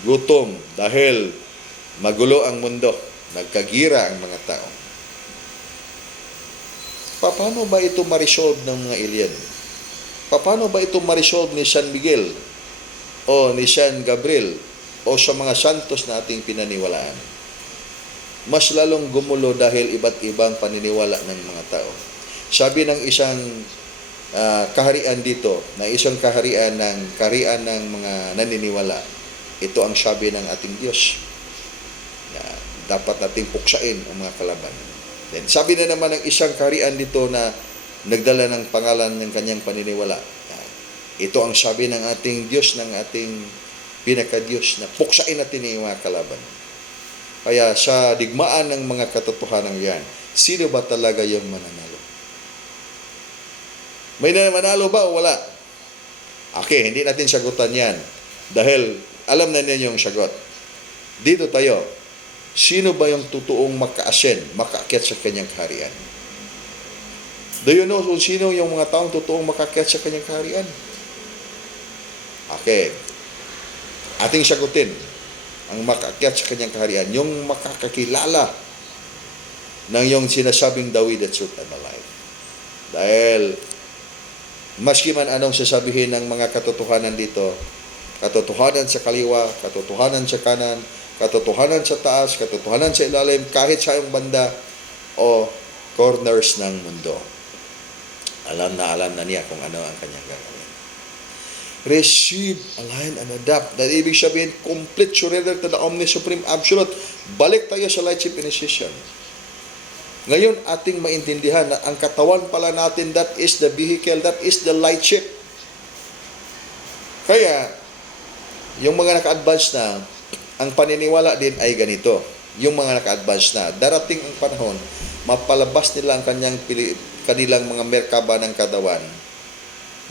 gutom dahil magulo ang mundo, nagkagira ang mga tao. Paano ba ito ma-resolve ng mga alien? Paano ba ito ma-resolve ni San Miguel o ni San Gabriel o sa mga santos na ating pinaniwalaan? Mas lalong gumulo dahil iba't ibang paniniwala ng mga tao. Sabi ng isang kaharian dito, na isang kaharian ng mga naniniwala, ito ang sabi ng ating Diyos. Dapat nating puksain ang mga kalaban. Then, sabi na naman ng isang kaharian dito na nagdala ng pangalan ng kanyang paniniwala. Ito ang sabi ng ating Diyos, ng ating pinaka-Diyos, na puksain natin yung mga kalaban. Kaya sa digmaan ng mga katotohanan yan, sino ba talaga yung mananalo? May manalo ba o wala? Okay, hindi natin sagutan yan. Dahil alam na niya yung sagot. Dito tayo. Sino ba yung totoong maka-ascend, maka-akyat sa kanyang kaharian? Do you know kung sino yung mga taong totoong maka-akyat sa kanyang kaharian? Okay. Ating sagutin. Ang maka-akyat sa kanyang kaharian, yung makakakilala ng yung sinasabing the way, the truth, and the life. Dahil maski man anong sasabihin ng mga katotohanan dito, katotohanan sa kaliwa, katotohanan sa kanan, katotohanan sa taas, katotohanan sa ilalim, kahit sa iyong banda o corners ng mundo. Alam na niya kung ano ang kanyang gagawin. Receive, align, and adapt. Dahil ibig sabihin, complete surrender to the Omni Supreme Absolute. Balik tayo sa Lightship Initiation. Ngayon, ating maintindihan na ang katawan pala natin, that is the vehicle, that is the Lightship. Kaya, yung mga naka-advance na, ang paniniwala din ay ganito. Yung mga naka-advance na, darating ang panahon, mapalabas nila ang kanilang mga merkaba ng katawan,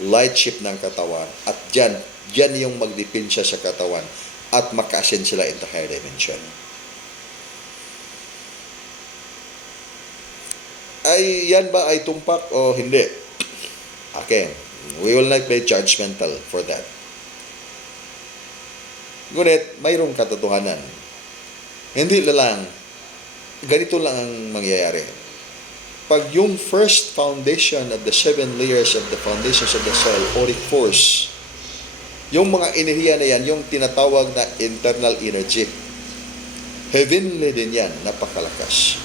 lightship ng katawan, at dyan yung magdepensa sa katawan, at maka-ascend sila into higher dimension. Ay, yan ba ay tumpak o hindi? Okay, we will not be judgmental for that. Ngunit, mayroong katotohanan. Hindi lang, ganito lang ang mangyayari. Pag yung first foundation of the 7 layers of the foundations of the soul, auric force, yung mga enerhiya na yan, yung tinatawag na internal energy, heavenly din yan, napakalakas.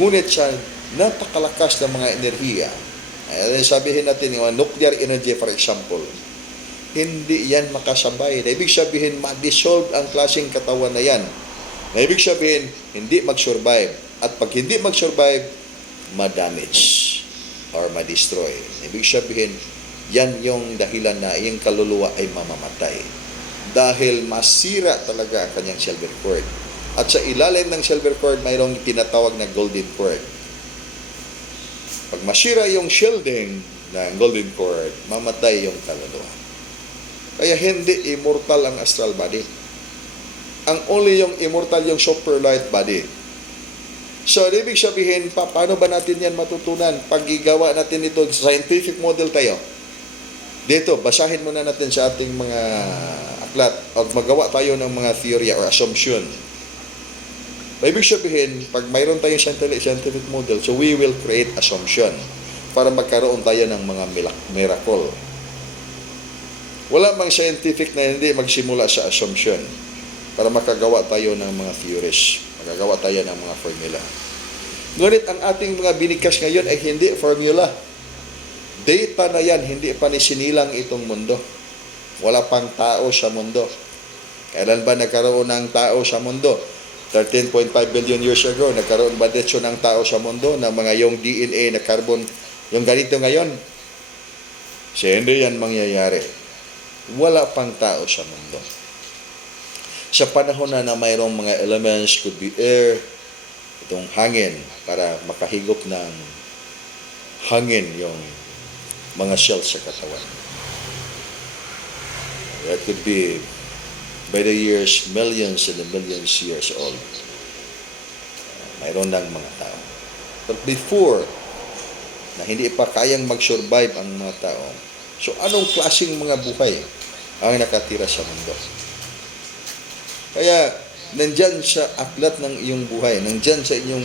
Ngunit sa napakalakas na mga enerhiya, sabihin natin yung nuclear energy for example, hindi yan makasabay. Na ibig sabihin, ma-dissolve ang klaseng katawan na yan. Na ibig sabihin, hindi mag-survive. At pag hindi mag-survive, ma-damage or ma-destroy. Ibig sabihin, yan yung dahilan na yung kaluluwa ay mamamatay. Dahil masira talaga ang kanyang silver cord. At sa ilalim ng silver cord, mayroong tinatawag na golden cord. Pag masira yung shielding ng golden cord, mamatay yung kaluluwa. Kaya hindi immortal ang astral body. Ang only yung immortal yung super light body. So, ibig sabihin, paano ba natin yan matutunan? Pag igawa natin ito, scientific model tayo. Dito, basahin muna natin sa ating mga aklat o magawa tayo ng mga theory or assumption. Ibig sabihin, pag mayroon tayong scientific model, so we will create assumption para magkaroon tayo ng mga miracle. Wala mang scientific na hindi magsimula sa assumption para makagawa tayo ng mga theories, makagawa tayo ng mga formula. Ngunit ang ating mga binigkas ngayon ay hindi formula. Data na yan, hindi pa nisinilang itong mundo. Wala pang tao sa mundo. Kailan ba nagkaroon ng tao sa mundo? 13.5 billion years ago, nagkaroon ba dito ng tao sa mundo na mga yung DNA na carbon, yung ganito ngayon? So, hindi yan mangyayari. Wala pang tao sa mundo. Sa panahon na mayroong mga elements, could be air, itong hangin, para makahigop ng hangin yung mga cells sa katawan. That could be by the years, millions and millions years old. Mayroon ng mga tao. But before, na hindi pa kayang mag-survive ang mga tao, so anong klaseng mga buhay ang nakatira sa mundo? Kaya, nandyan sa aklat ng iyong buhay, nandyan sa inyong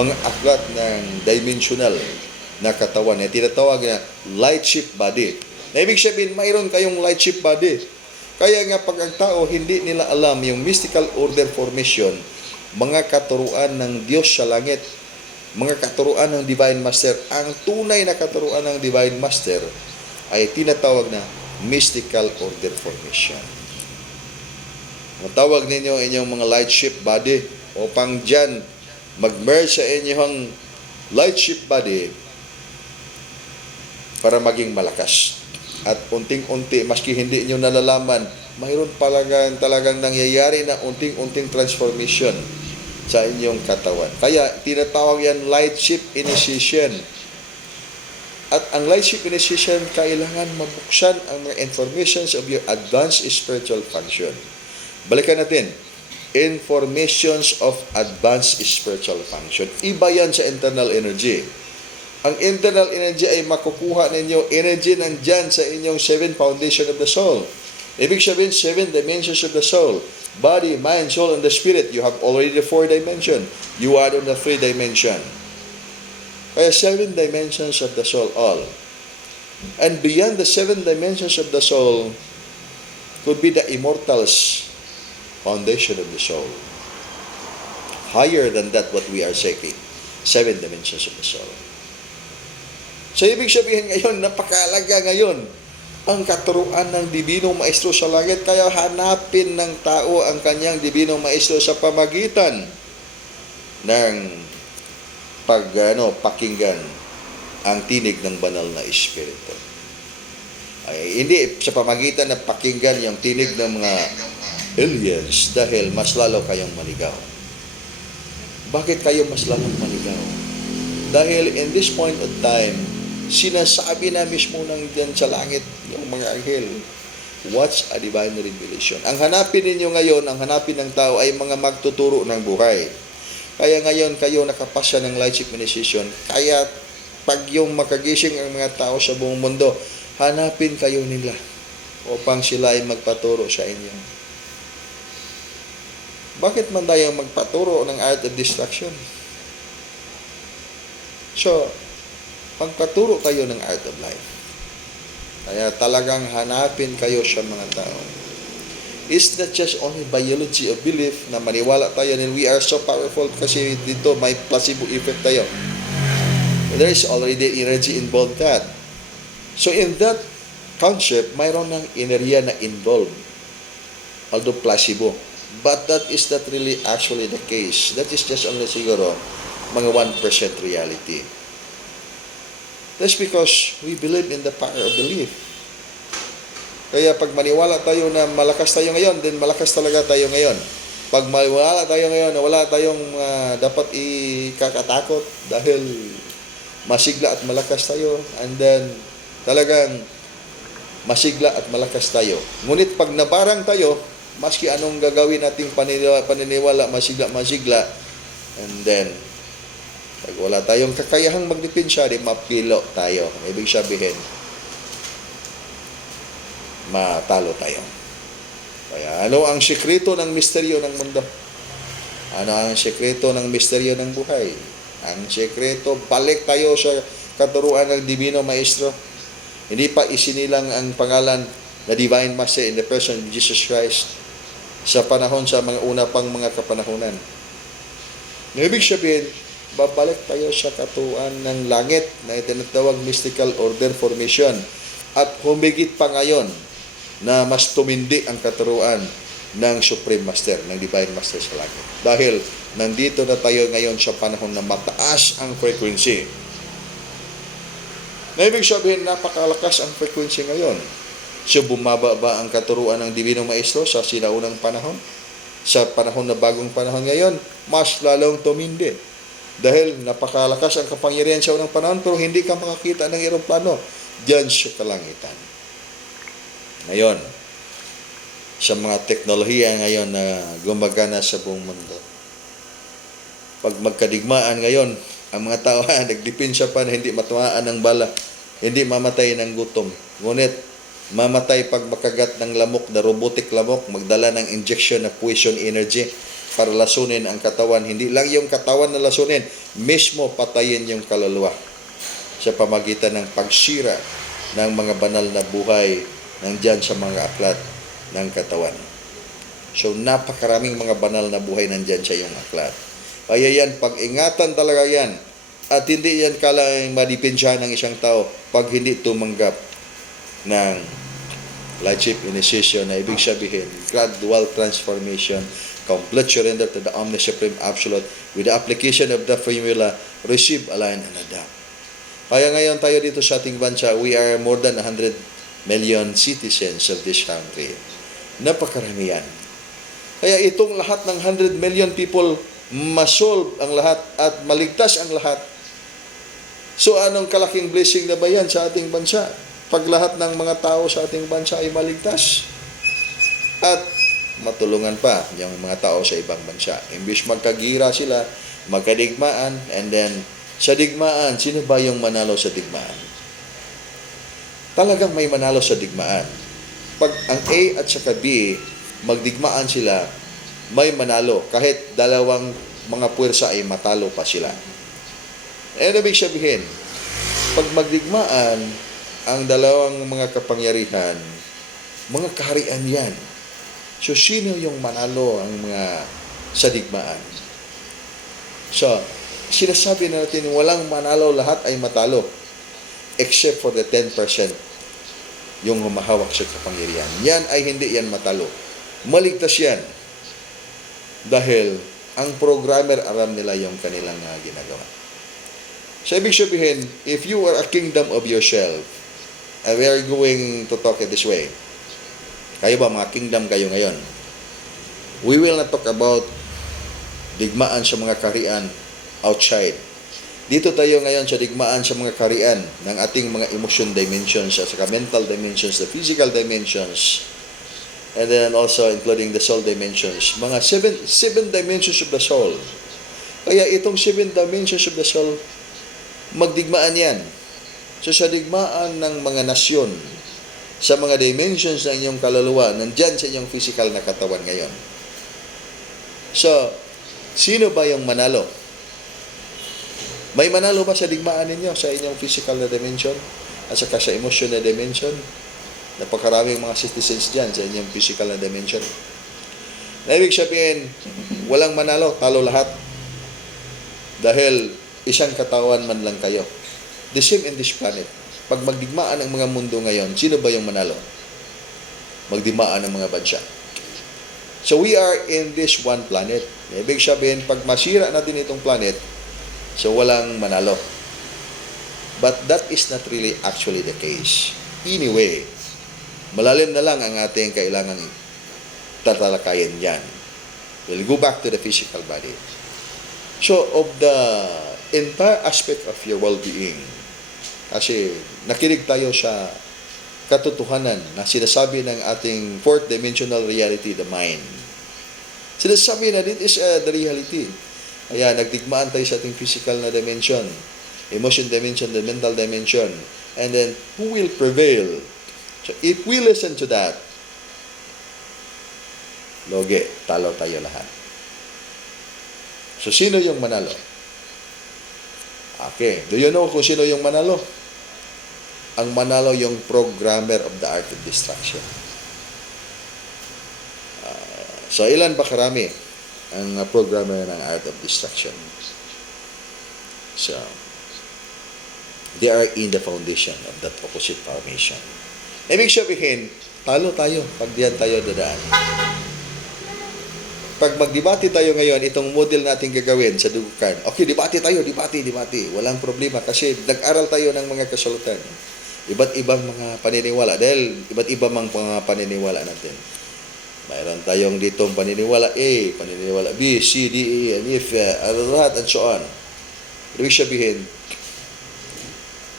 mga aklat ng dimensional na katawan, na tinatawag na light ship body. Na ibig sabihin, mayroon kayong light ship body. Kaya nga pag ang tao hindi nila alam yung mystical order formation, mga katuruan ng Diyos sa langit, mga katuruan ng Divine Master, ang tunay na katuruan ng Divine Master ay tinatawag na mystical order formation. Matawag ninyo inyong mga light ship body upang dyan mag-merge sa inyong light ship body para maging malakas. At unting-unti, maski hindi nyo nalalaman, mayroon talagang nangyayari na unting-unting transformation sa inyong katawan. Kaya tinatawag yan light ship initiation. At ang light ship initiation, kailangan mabuksan ang mga informations of your advanced spiritual function. Balikan natin. Informations of advanced spiritual function. Iba yan sa internal energy. Ang internal energy ay makukuha ninyo energy nandyan sa inyong 7 foundation of the soul. Ibig sabihin, 7 dimensions of the soul. Body, mind, soul, and the spirit. You have already the 4 dimension. You are on the 3 dimension. Kaya 7 dimensions of the soul all. And beyond the 7 dimensions of the soul could be the immortals foundation of the soul. Higher than that what we are seeking. 7 dimensions of the soul. So, ibig sabihin ngayon, napakalaga ngayon ang katuruan ng Dibinong Maestro sa langit. Kaya hanapin ng tao ang kanyang Dibinong Maestro sa pamagitan ng pakinggan ang tinig ng banal na Espiritu. Ay, hindi sa pamagitan ng pakinggan yung tinig ng mga aliens dahil mas lalo kayong maligaw. Bakit kayo mas lalong maligaw? Dahil in this point of time, sinasabi na mismo ng dyan sa langit yung mga anghel, watch a divine revelation. Ang hanapin ninyo ngayon, ang hanapin ng tao ay mga magtuturo ng buhay. Kaya ngayon kayo nakapasya ng light ship initiation. Kaya pag yung makagising ang mga tao sa buong mundo, hanapin kayo nila upang sila ay magpaturo sa inyo. Bakit man tayo magpaturo ng art of destruction? So, magpaturo kayo ng art of life. Kaya talagang hanapin kayo sa mga tao. It's not just only biology of belief na maniwala tayo and we are so powerful kasi dito may placebo effect tayo. There is already energy involved that. So in that concept, mayroon ng enerhiya na involved. Although placebo. But that is not really actually the case. That is just only siguro mga 1% reality. That's because we believe in the power of belief. Kaya pag maniwala tayo na malakas tayo ngayon, then malakas talaga tayo ngayon. Pag maniwala tayo ngayon na wala tayong dapat ikakatakot dahil masigla at malakas tayo, and then talagang masigla at malakas tayo. Ngunit pag nabarang tayo, maski anong gagawin nating paniniwala, masigla, and then pag wala tayong kakayahang magdepensa, di mapilo tayo. Ibig sabihin, matalo tayo. Kaya ano ang sikreto ng misteryo ng mundo? Ano ang sikreto ng misteryo ng buhay? Ang sikreto, balik tayo sa katuruan ng Divino Maestro. Hindi pa isinilang ang pangalan na Divine Master in the person of Jesus Christ sa panahon sa mga una pang mga kapanahonan. Ibig sabihin, babalik tayo sa katuan ng langit na itinatawag mystical order formation at humigit pa ngayon na mas tumindi ang katuruan ng Supreme Master, ng Divine Master sa langit. Dahil nandito na tayo ngayon sa panahon na mataas ang frequency. Na ibig sabihin, napakalakas ang frequency ngayon. So, bumaba ba ang katuruan ng Divino Maestro sa sinaunang panahon? Sa panahon na bagong panahon ngayon, mas lalong tumindi. Dahil napakalakas ang kapangyarihan sa unang panahon, pero hindi ka makakita ng eroplano diyan sa kalangitan. Ngayon, sa mga teknolohiya ngayon na gumagana sa buong mundo, pag magkadigmaan ngayon, ang mga tao nagdepensa pa na hindi matumaan ng bala, hindi mamatay ng gutom. Ngunit, mamatay pag makagat ng lamok na robotic lamok, magdala ng injection na poison energy para lasunin ang katawan. Hindi lang yung katawan na lasunin, mismo patayin yung kaluluwa sa pamagitan ng pagsira ng mga banal na buhay nandyan sa mga aklat ng katawan. So, napakaraming mga banal na buhay nandyan sa iyong aklat. Kaya yan, pag-ingatan talaga yan. At hindi yan kailangang madipensyahan ng isang tao pag hindi tumanggap ng Lordship Initiation na ibig sabihin, gradual transformation, complete surrender to the Omni-Supreme Absolute with the application of the formula, receive, align, and adapt. Kaya ngayon tayo dito sa ating bansa, we are more than 100 million citizens of this country. Napakarami yan. Kaya itong lahat ng 100 million people, masolve ang lahat at maligtas ang lahat. So anong kalaking blessing na ba yan sa ating bansa? Pag lahat ng mga tao sa ating bansa ay maligtas at matulungan pa yung mga tao sa ibang bansa. Imbis magkagira sila, magkadigmaan, and then sa digmaan, sino ba yung manalo sa digmaan? Talagang may manalo sa digmaan. Pag ang A at saka B, magdigmaan sila, may manalo. Kahit dalawang mga puwersa ay matalo pa sila. Ano ibig sabihin? Pag magdigmaan, ang dalawang mga kapangyarihan, mga kaharian yan. So, sino yung manalo ang mga sa digmaan? So, sinasabi natin, walang manalo, lahat ay matalo. Except for the 10% yung humahawak sa kapangyarihan. Yan ay hindi yan matalo. Maligtas yan. Dahil ang programmer, alam nila yung kanilang ginagawa. So, ibig sabihin, if you are a kingdom of yourself, we are going to talk it this way. Kayo ba, mga kingdom kayo ngayon? We will not talk about digmaan sa mga kaharian outside. Dito tayo ngayon sa digmaan sa mga kaharian ng ating mga emotion dimensions, sa mental dimensions, the physical dimensions, and then also including the soul dimensions. Mga seven dimensions of the soul. Kaya itong 7 dimensions of the soul, magdigmaan yan. So sa digmaan ng mga nasyon, sa mga dimensions ng inyong kaluluwa, nandyan sa inyong physical na katawan ngayon. So, sino ba yung manalo? May manalo ba sa digmaan ninyo sa inyong physical na dimension at saka sa emotion na dimension? Napakaraming mga citizens dyan sa inyong physical na dimension. Na ibig sabihin, walang manalo, talo lahat. Dahil isang katawan man lang kayo. The same in this planet. Pag magdigmaan ang mga mundo ngayon, sino ba yung manalo? Magdigmaan ang mga bansa. So we are in this one planet. Ibig sabihin, pag masira natin itong planet, so walang manalo. But that is not really actually the case. Anyway, malalim na lang ang ating kailangan tatalakayin yan. We'll go back to the physical body. So, of the entire aspect of your well-being, kasi nakinig tayo sa katotohanan na sinasabi ng ating fourth dimensional reality, the mind. Sinasabi na this is the reality. Kaya nagdigmaan tayo sa ating physical na dimension, emotion dimension, the mental dimension, and then who will prevail? So if we listen to that, loge, talo tayo lahat. So sino yung manalo? Okay, do you know kung sino yung manalo? ang manalo yung programmer of the art of destruction. So, ilan ba karami ang programmer ng art of destruction? So, they are in the foundation of that opposite formation. Ibig sabihin, talo tayo pag diyan tayo dadaan. Pag magdebate tayo ngayon, itong model natin gagawin sa dugukan, okay, debate tayo, debate. Walang problema kasi nag-aral tayo ng mga kasalutan. Iba't ibang mga paniniwala. Dahil iba't ibang mga paniniwala natin. Mayroon tayong ditong paniniwala A, paniniwala B, C, D, E, and F, and so on. Ibig sabihin,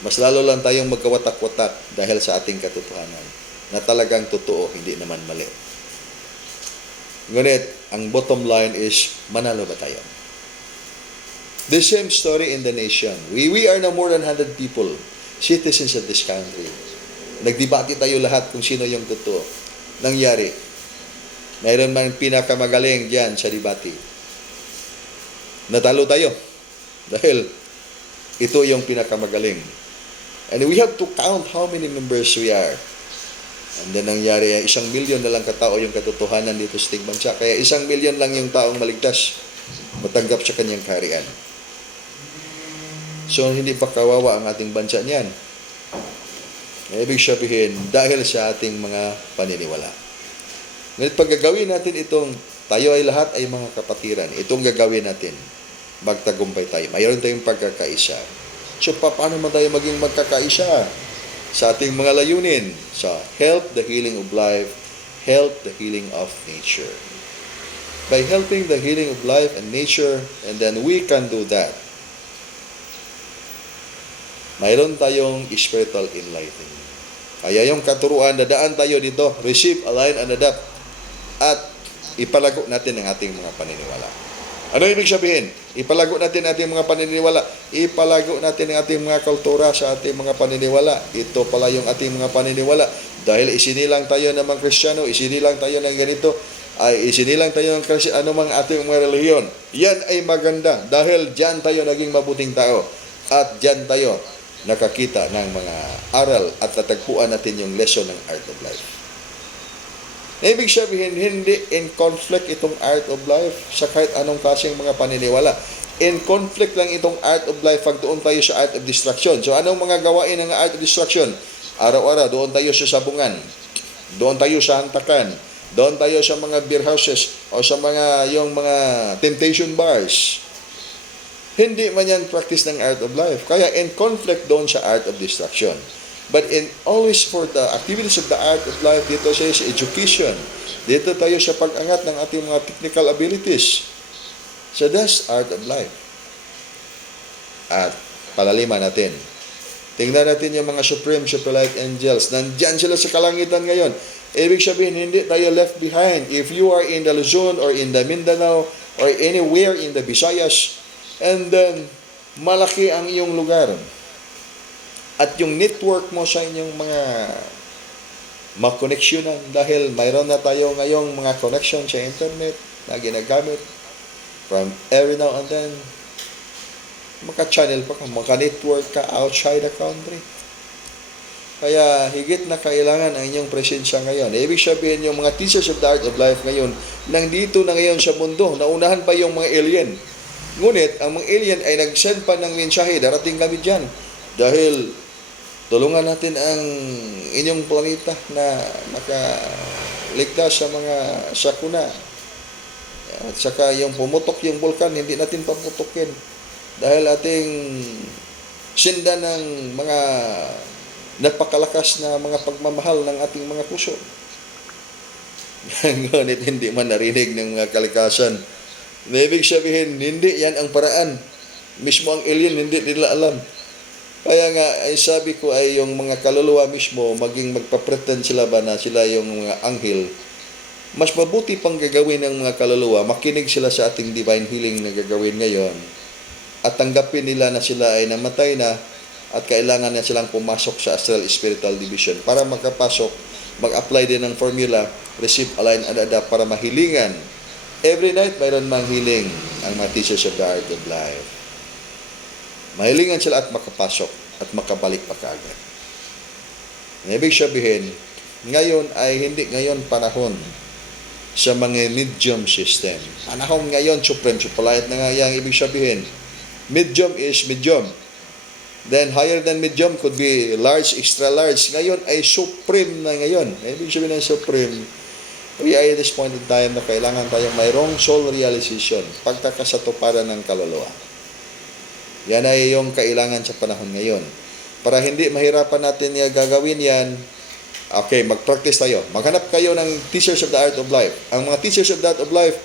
mas lalo lang tayong magkawatak-watak dahil sa ating katotohanan na talagang totoo, hindi naman mali. Ngunit, ang bottom line is, manalo ba tayo? The same story in the nation. We are now more than 100 people, citizens of this country. Nagdebate tayo lahat kung sino yung totoo. Nangyari, mayroon man pinakamagaling diyan sa debate. Natalo tayo. Dahil ito yung pinakamagaling. And we have to count how many members we are. And then nangyari, 1 milyon na lang katao yung katotohanan dito sa ating bansa. Kaya 1 milyon lang yung taong maligtas. Matanggap sa kanyang kaharian. So, hindi pa kawawa ang ating bansa niyan. Ibig sabihin, dahil sa ating mga paniniwala. Ngunit pag gagawin natin itong, tayo ay lahat ay mga kapatiran. Itong gagawin natin, magtagumpay tayo. Mayroon tayong pagkakaisa. So, paano man tayo maging magkakaisa? Sa ating mga layunin. So, help the healing of life, help the healing of nature. By helping the healing of life and nature, and then we can do that. Mayroon tayong spiritual enlightenment. Kaya yung katuruan, dadaan tayo dito, receive, align, and adapt. At ipalago natin ang ating mga paniniwala. Ano ibig sabihin? Ipalago natin ang ating mga paniniwala. Ipalago natin ang ating mga kultura sa ating mga paniniwala. Ito pala yung ating mga paniniwala. Dahil isinilang tayo ng mga Kristiyano, isinilang tayo ng ganito, ay isinilang tayo ng anumang ating mga relihiyon. Yan ay maganda dahil dyan tayo naging mabuting tao. At dyan tayo nakakita ng mga aral at natagpuan natin yung lesson ng art of life. Ibig sabihin, hindi in conflict itong art of life sa kahit anong klaseng mga paniniwala. In conflict lang itong art of life pag doon tayo sa art of destruction. So, anong mga gawain ng art of destruction? Araw-araw, doon tayo sa sabungan. Doon tayo sa hantakan. Doon tayo sa mga beer houses o sa yung mga temptation bars. Hindi man yan practice ng art of life. Kaya in conflict doon sa art of destruction. But in always for the activities of the art of life, dito siya sa education. Dito tayo sa pag-angat ng ating mga technical abilities. So that's art of life. At palaliman natin. Tingnan natin yung mga supreme, superlight angels. Nandyan sila sa kalangitan ngayon. Ibig sabihin, hindi tayo left behind. If you are in the Luzon or in the Mindanao or anywhere in the Visayas, and then malaki ang iyong lugar. At yung network mo sa inyong mga makoneksyonan dahil mayroon na tayo ngayong mga connection sa internet na ginagamit from every now and then maka-channel pa ka, maka-network ka outside the country. Kaya higit na kailangan ang inyong presensya ngayon. Ibig sabihin yung mga teachers of the art of life ngayon nandito na ngayon sa mundo. Naunahan pa yung mga alien. Ngunit ang mga alien ay nag-send pa ng mensahe, darating kami dyan. Dahil tulungan natin ang inyong planeta na makaligtas sa mga sakuna. At saka yung pumutok yung bulkan, hindi natin paputokin. Dahil ating sinda ng mga napakalakas na mga pagmamahal ng ating mga puso. Ngunit hindi man narinig ng mga kalikasan. Ibig sabihin, hindi yan ang paraan. Mismo ang alien, hindi nila alam. Kaya nga, ay sabi ko ay yung mga kaluluwa mismo, maging magpapretend sila ba na sila yung mga anghel, mas mabuti pang gagawin ng mga kaluluwa, makinig sila sa ating divine healing na gagawin ngayon, at tanggapin nila na sila ay namatay na, at kailangan na silang pumasok sa astral spiritual division. Para magkapasok, mag-apply din ng formula, receive, align, and adapt para mahilingan. Every night, mayroon mang healing ang mga teachers of the art of life. Mahilingan sila at makapasok at makabalik pa kaagad. Ibig sabihin, ngayon ay hindi ngayon panahon sa mga medium system. Panahon ngayon, supreme, supralite na nga yung ibig sabihin. Medium is medium. Then higher than medium could be large, extra large. Ngayon ay supreme na ngayon. Ibig sabihin ng supreme, we are at this point in time na kailangan tayong mayroong soul realization, pagkakasatuparan ng kaluluwa. Yan ay yung kailangan sa panahon ngayon. Para hindi mahirapan natin yung gagawin yan, okay, mag-practice tayo. Maghanap kayo ng teachers of the art of life. Ang mga teachers of the art of life,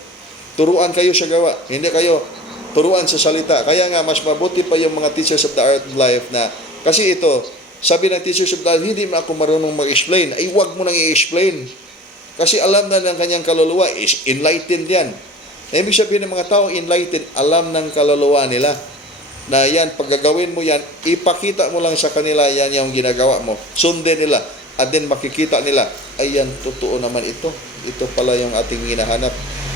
turuan kayo sa gawa. Hindi kayo turuan sa salita. Kaya nga, mas mabuti pa yung mga teachers of the art of life na, kasi ito, sabi ng teachers of the art, hindi mo ako marunong mag-explain. Ay, huwag mo nang i-explain. Kasi alam na ng kanyang kaluluwa, is enlightened yan. Ibig sabihin ng mga tao enlightened, alam ng kaluluwa nila na yan, pag gagawin mo yan, ipakita mo lang sa kanila yan yung ginagawa mo. Sundin nila. At then makikita nila, ayan, totoo naman ito. Ito pala yung ating hinahanap.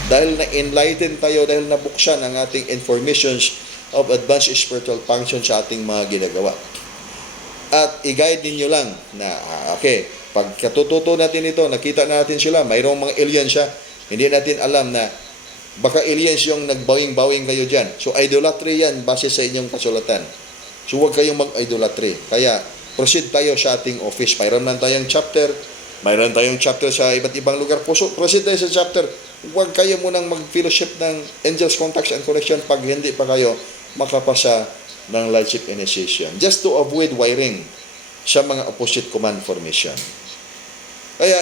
Dahil na-enlighten tayo, dahil nabuksan ang ating informations of advanced spiritual function sa ating mga ginagawa. At i-guide ninyo lang na, okay, pag katututo natin ito, nakita natin sila, mayroong mga aliens siya, hindi natin alam na baka aliens yung nagbawing-bawing kayo dyan. So, idolatry yan base sa inyong kasulatan. So, huwag kayong mag-idolatry. Kaya, proceed tayo sa ating office. Mayroon man tayong chapter. Mayroon tayong chapter sa iba't ibang lugar. Proceed tayo sa chapter. Huwag kayo munang mag-fellowship ng Angels Contacts and Connection pag hindi pa kayo makapasa ng Lordship Initiation. Just to avoid wiring sa mga opposite command formation. Kaya,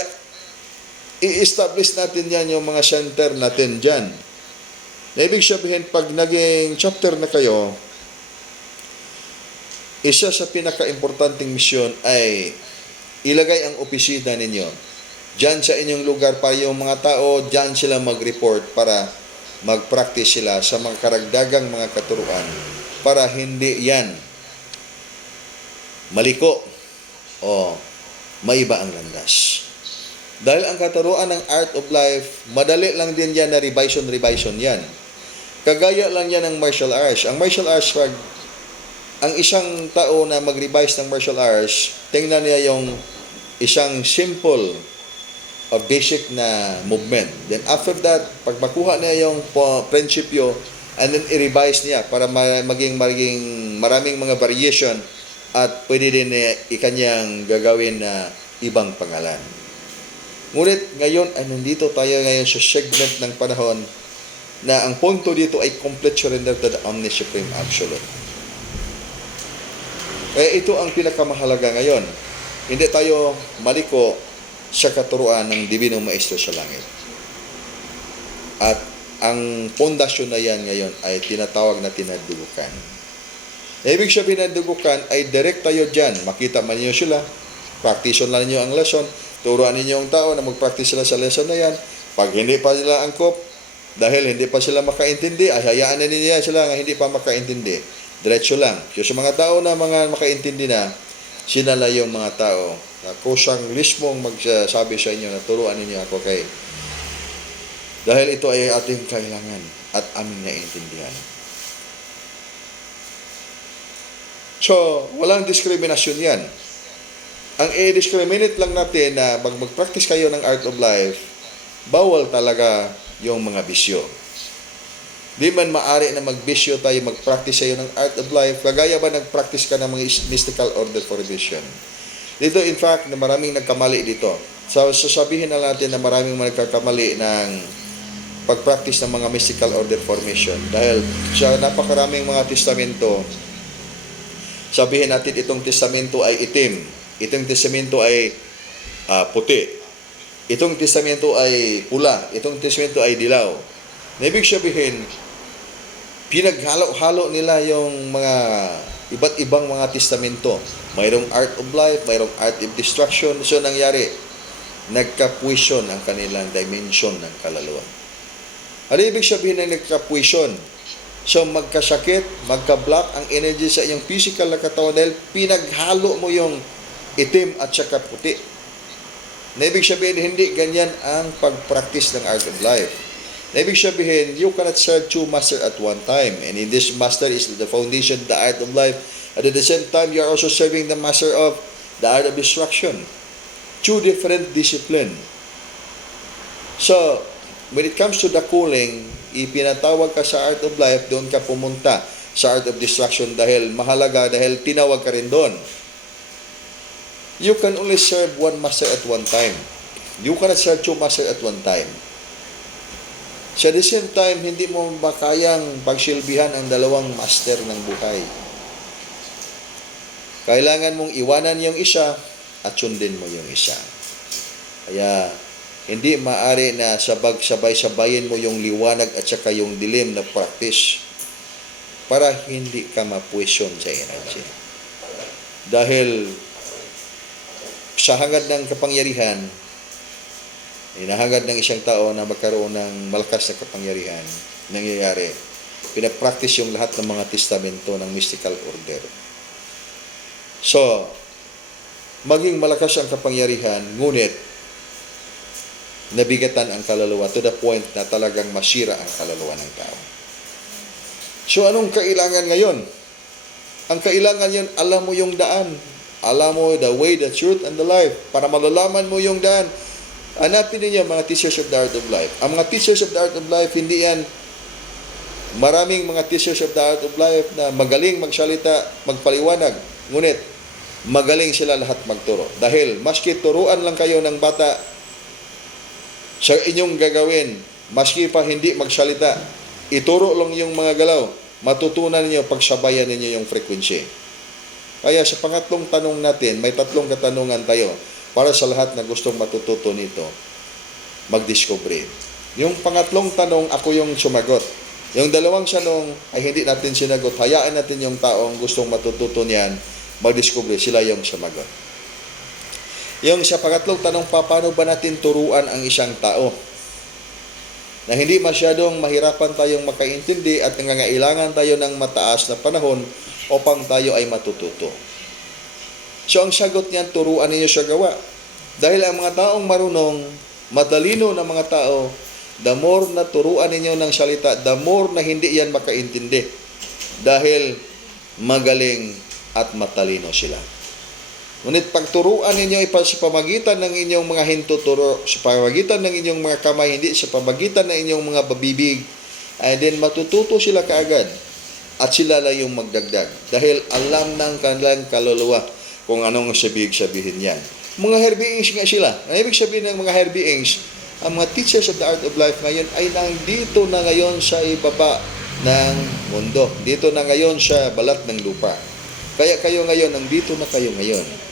i-establish natin yan yung mga center natin dyan. Na ibig sabihin, pag naging chapter na kayo, isa sa pinaka-importanting misyon ay ilagay ang opisina ninyo. Diyan sa inyong lugar para yung mga tao, diyan sila mag-report para mag-practice sila sa mga karagdagang mga katuruan para hindi yan maliko o maiba ang landas. Dahil ang katuruan ng Art of Life, madali lang din yan na revision yan. Kagaya lang yan ng martial arts. Ang martial arts, pag ang isang tao na mag-revise ng martial arts, tingnan niya yung isang simple or basic na movement. Then after that, pag makuha niya yung prinsipyo, and then i-revise niya para maging maraming mga variation at pwede din ikanyang gagawin na ibang pangalan. Ngunit ngayon ay nandito tayo ngayon sa segment ng panahon na ang punto dito ay complete surrender to the Omni-Supreme Absolute. Kaya ito ang pinakamahalaga ngayon. Hindi tayo maliko sa katuruan ng Dibinong Maestro sa langit. At ang pundasyon na yan ngayon ay tinatawag na tinadugukan. Ibig sabihin na dugukan ay direct tayo dyan. Makita man niyo sila, practice lang niyo ang lesson, turuan ninyo ang tao na mag-practice sila sa lesson na yan. Pag hindi pa sila angkop, dahil hindi pa sila makaintindi, ay hayaan na ninyo sila nga hindi pa makaintindi. Diretso lang. So, sa mga tao na mga makaintindi na, sinala yung mga tao na kusang mismong magsasabi sa inyo na turuan ninyo ako kay. Dahil ito ay ating kailangan at aming naintindihan. So, walang diskriminasyon yan. Ang i-discriminate lang natin na mag-practice kayo ng Art of Life, bawal talaga yung mga bisyo. Di man maari na magbisyo tayo, mag-practice kayo ng Art of Life, kagaya ba nag-practice ka ng mga mystical order for vision? Dito, in fact, na maraming nagkamali dito. So, sasabihin na natin na maraming nagkakamali ng pag-practice ng mga mystical order formation. Dahil sa napakaraming mga testamento, sabihin natin itong testamento ay itim, itong testamento ay puti, itong testamento ay pula, itong testamento ay dilaw. Ibig sabihin, pinaghalo-halo nila yung mga iba't ibang mga testamento. Mayroong Art of Life, mayroong Art of Destruction. So, nangyari, nagka-puisyon ang kanilang dimension ng kaluluwa. Ano ibig sabihin ng nagka-puisyon? So, magkasakit, magka-block ang energy sa iyong physical na katawan dahil pinaghalo mo yung itim at saka puti. Na ibig sabihin, hindi ganyan ang pag-practice ng Art of Life. Na ibig sabihin, you cannot serve two masters at one time. And in this master is the foundation, the Art of Life. At at the same time, you are also serving the master of the art of destruction. Two different discipline. So, when it comes to the calling, ipinatawag ka sa art of life, doon ka pumunta sa art of destruction dahil mahalaga, dahil tinawag ka rin doon. You can only serve one master at one time. You cannot serve two masters at one time. So at the same time, hindi mo makayang pagsilbihan ang dalawang master ng buhay. Kailangan mong iwanan yung isa at sundin mo yung isa. Kaya, hindi maaari na sabay-sabayin mo yung liwanag at saka yung dilim na practice para hindi ka mapwisyon sa energy. Dahil sa hangad ng kapangyarihan, hinahangad ng isang tao na magkaroon ng malakas na kapangyarihan, nangyayari, pinapractice yung lahat ng mga testamento ng mystical order. So, maging malakas ang kapangyarihan, ngunit nabigatan ang kaluluwa to the point na talagang masira ang kaluluwa ng tao. So, anong kailangan ngayon? Ang kailangan yun, alam mo yung daan. Alam mo the way, the truth, and the life. Para malalaman mo yung daan. Hanapin ninyo mga teachers of the art of life. Ang mga teachers of the art of life, hindi yan maraming mga teachers of the art of life na magaling magsalita, magpaliwanag. Ngunit, magaling sila lahat magturo. Dahil, maski turuan lang kayo ng bata sa inyong gagawin, maski pa hindi magsalita, ituro lang yung mga galaw, matutunan niyo pagsabayan ninyo yung frequency. Kaya sa pangatlong tanong natin, may tatlong katanungan tayo para sa lahat na gustong matututo nito, magdiscovery. Yung pangatlong tanong, ako yung sumagot. Yung dalawang tanong ay hindi natin sinagot. Hayaan natin yung taong gustong matututo niyan, magdiscovery, sila yung sumagot. Yung sa pangatlong tanong, paano ba natin turuan ang isang tao na hindi masyadong mahirapan tayong makaintindi at nangangailangan tayo ng mataas na panahon upang tayo ay matututo. So ang sagot niyan, turuan ninyo sa gawa. Dahil ang mga taong marunong, matalino na mga tao, the more na turuan ninyo ng salita, the more na hindi yan makaintindi. Dahil magaling at matalino sila. Ngunit pagturuan ninyo ay sa pamagitan ng inyong mga hintuturo, sa pamagitan ng inyong mga kamay, hindi sa pamagitan ng inyong mga babibig, ay din matututo sila kaagad at sila lang yung magdagdag. Dahil alam ng kanilang kaluluwa kung anong sabihin yan. Mga hair beings nga sila. Ang ibig sabihin ng mga hair beings, ang mga teachers of the art of life ngayon ay nandito na ngayon sa ibaba ng mundo. Dito na ngayon sa balat ng lupa. Kaya kayo ngayon, nandito na kayo ngayon.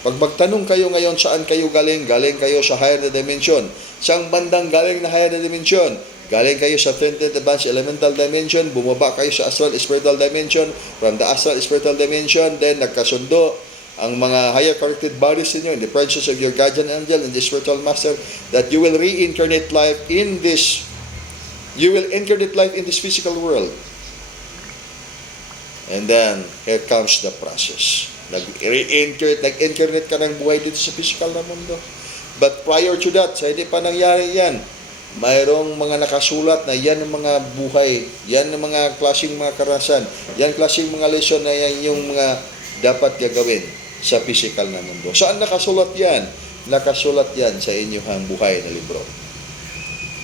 Pag magtanong kayo ngayon saan kayo galing, galing kayo sa higher na dimension. Saan bandang galing na higher na dimension? Galing kayo sa 20th advanced elemental dimension, bumaba kayo sa astral spiritual dimension, from the astral spiritual dimension, then nagkasundo ang mga higher corrected bodies in you, in the presence of your guardian angel and the spiritual master, that you will reincarnate life in this, you will incarnate life in this physical world. And then, here comes the process. Nag-incarnate ka ng buhay dito sa physical na mundo. But prior to that, sa hindi pa nangyari yan, mayroong mga nakasulat na yan ang mga buhay, yan ang mga klaseng mga karasan, yan klaseng mga lesson na yan yung mga dapat gagawin sa physical na mundo. Saan nakasulat yan? Nakasulat yan sa inyong buhay na libro.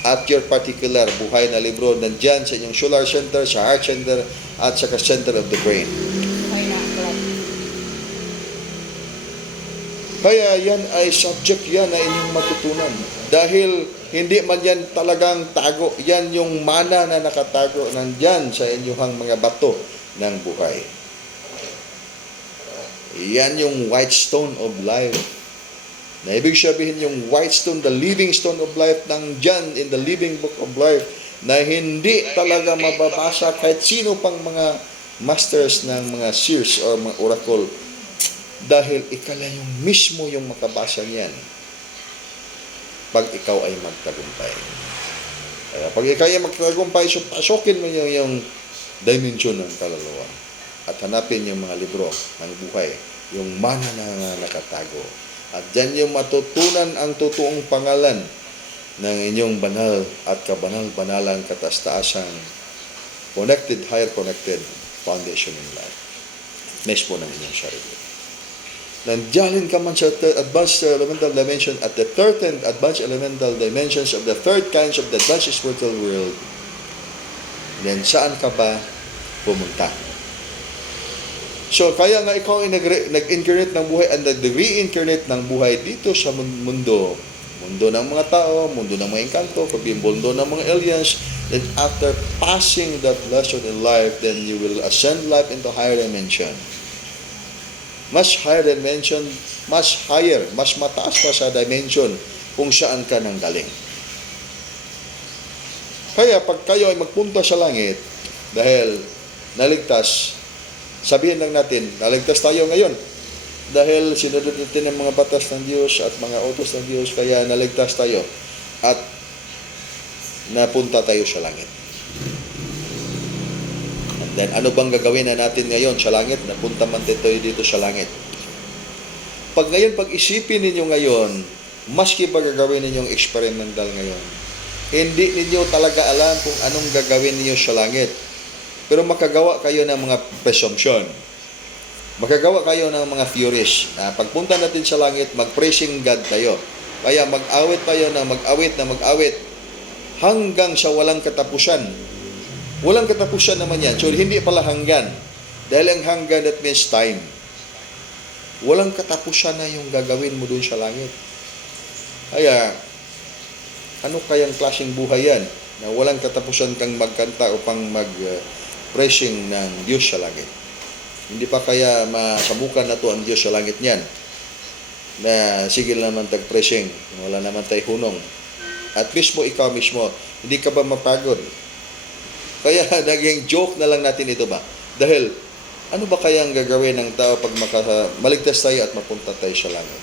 At your particular buhay na libro, nandyan sa inyong solar center, sa heart center, at sa center of the brain. Kaya yan ay subject yan na inyong matutunan. Dahil hindi man yan talagang tago. Yan yung mana na nakatago nandyan sa inyong mga bato ng buhay. Yan yung white stone of life. Na ibig sabihin yung white stone, the living stone of life, nandyan in the living book of life, na hindi talaga mababasa kahit sino pang mga masters ng mga seers or mga oracle. Dahil ikaw lang yung mismo yung makabasa niyan pag ikaw ay magtagumpay. Kaya pag ikaw ay magtagumpay, so pasokin mo yung dimension ng kaluluwa at hanapin yung mga libro ng buhay, yung mana na nakatago. At dyan yung matutunan ang totoong pangalan ng inyong banal at kabanal-banalang kataas-taasang connected, higher connected foundation in life. Mismo ng inyong sarili. Nandiyan ka man sa advanced elemental dimension at the third and advanced elemental dimensions of the third kinds of the advanced spiritual world, then saan ka ba pumunta? So, kaya nga ikaw ay nag-incarnate ng buhay and nag-reincarnate ng buhay dito sa mundo. Mundo ng mga tao, mundo ng mga engkanto, kabi mundo ng mga aliens. Then after passing that lesson in life, then you will ascend life into higher dimension. Mas higher dimension, mas higher, mas mataas pa sa dimension kung saan ka nang galing. Kaya pag kayo ay magpunta sa langit, dahil naligtas, sabihin lang natin, naligtas tayo ngayon. Dahil sinunod natin ang mga batas ng Diyos at mga utos ng Diyos, kaya naligtas tayo at napunta tayo sa langit. And then, ano bang gagawin na natin ngayon sa langit? Napunta man tayo dito sa langit. Pag ngayon, pag-isipin ninyo ngayon, maski pa gagawin ninyong experimental ngayon, hindi ninyo talaga alam kung anong gagawin ninyo sa langit. Pero makagawa kayo ng mga presumption. Makagawa kayo ng mga theories. Pagpunta natin sa langit, mag-praising God tayo. Kaya mag-awit tayo na mag-awit hanggang sa walang katapusan. Walang katapusan naman yan. So, hindi pala hanggan. Dahil ang hanggan, that means time. Walang katapusan na yung gagawin mo dun sa langit. Kaya, ano kayang klaseng buhay yan? Na walang katapusan kang magkanta upang mag-praising ng Diyos sa langit. Hindi pa kaya masabukan na to ang Diyos sa langit niyan. Na sige naman tag-praising. Wala naman tayo hunong. At mismo ikaw mismo, hindi ka ba mapagod? Kaya naging joke na lang natin ito ba? Dahil, ano ba kaya ang gagawin ng tao pag maligtas tayo at mapunta tayo sa langit?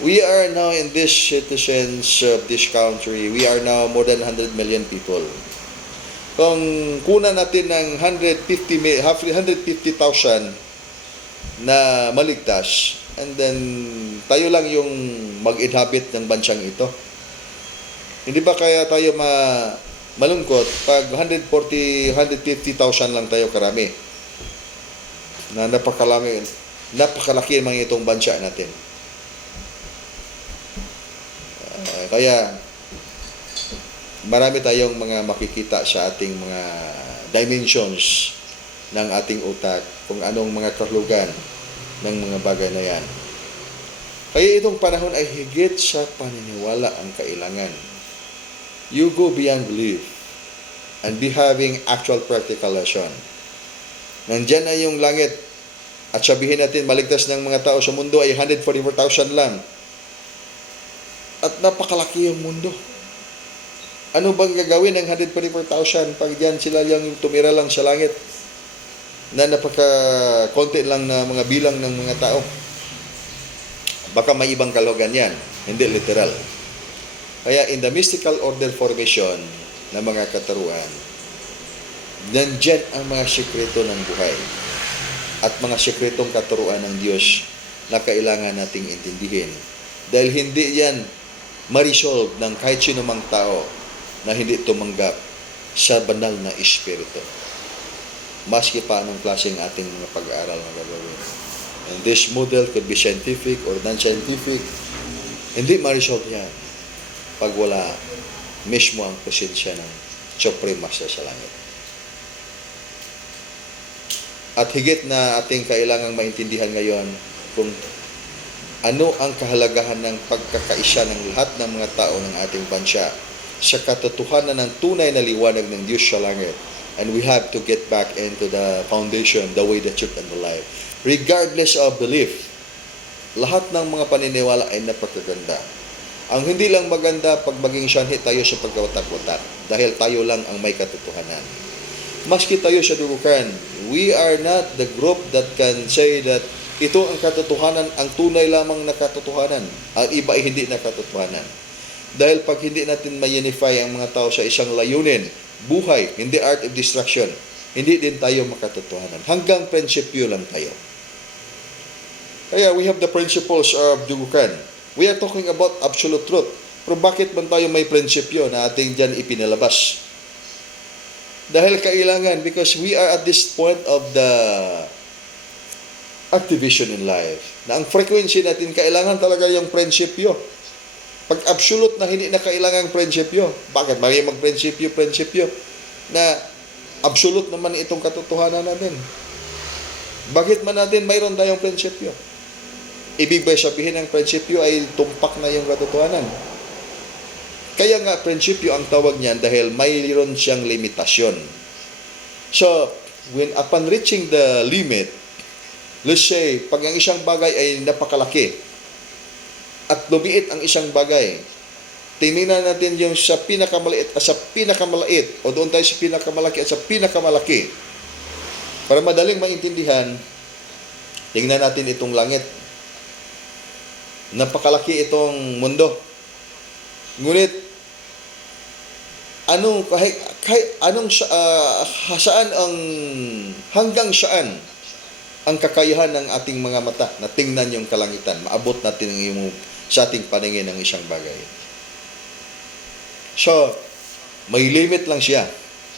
We are now in this citizens of this country, we are now more than 100 million people. Kung kuna natin ng 150,000 na maligtas, and then tayo lang yung mag-inhabit ng bansang ito. Hindi ba kaya tayo malungkot pag 150,000 lang tayo karami? Na napakalaki mga itong bansa natin. Kaya marami tayong mga makikita sa ating mga dimensions ng ating utak, kung anong mga kahulugan ng mga bagay na yan. Kaya itong panahon ay higit sa paniniwala ang kailangan. You go beyond belief and be having actual practical lesson. Nandyan na yung langit at sabihin natin maligtas ng mga tao sa mundo ay 144,000 lang. At napakalaki yung mundo. Ano bang gagawin ng 144,000 pag diyan sila yung tumira lang sa langit na napaka-konti lang na mga bilang ng mga tao? Baka may ibang kahulugan yan, hindi literal. Kaya in the mystical order formation ng mga kataruan, nandyan ang mga sekreto ng buhay at mga sekretong katuruan ng Diyos na kailangan nating intindihin. Dahil hindi yan ma-resolve ng kahit sino mang tao na hindi tumanggap sa banal na espiritu. Maski pa anong klaseng ating mga pag-aaral na gagawin. And this model could be scientific or non-scientific. Hindi ma-resolve yan pag wala mismo ang presensya ng Supreme Master sa langit. At higit na ating kailangang maintindihan ngayon kung ano ang kahalagahan ng pagkakaisa ng lahat ng mga tao ng ating bansa sa katotohanan ng tunay na liwanag ng Diyos sa langit. And we have to get back into the foundation, the way, the truth, and the life. Regardless of belief, lahat ng mga paniniwala ay napakaganda. Ang hindi lang maganda pag maging sanhi tayo sa pagkawatak-watak dahil tayo lang ang may katotohanan. Maski tayo sa dugukan, we are not the group that can say that ito ang katotohanan, ang tunay lamang na katotohanan. Ang iba ay hindi na katotohanan. Dahil pag hindi natin ma-unify ang mga tao sa isang layunin, buhay, hindi art of destruction, hindi din tayo makatotohanan. Hanggang prinsipyo lang tayo. Kaya we have the principles of dugukan. We are talking about absolute truth. Pero bakit man tayo may prinsipyo na ating dyan ipinalabas? Dahil kailangan, because we are at this point of the activation in life. Na ang frequency natin, kailangan talaga yung prinsipyo. Pag absolute na hindi na kailangan prinsipyo, bakit? May mag-prinsipyo na absolute naman itong katotohanan natin. Bakit man natin mayroon tayong prinsipyo? Ibig ba sabihin ng prinsipyo ay tumpak na yung katotohanan? Kaya nga prinsipyo ang tawag niyan dahil mayroon siyang limitasyon. So, when upon reaching the limit, let's say, pag ang isang bagay ay napakalaki at lumiit ang isang bagay, tingnan natin yung sa pinakamaliit at sa pinakamalait o doon tayo sa pinakamalaki at sa pinakamalaki. Para madaling maintindihan, tingnan natin itong langit. Napakalaki itong mundo. Ngunit, hanggang saan ang kakayahan ng ating mga mata na tingnan yung kalangitan, maabot natin yung sa ating paningin ng isang bagay. So, may limit lang siya.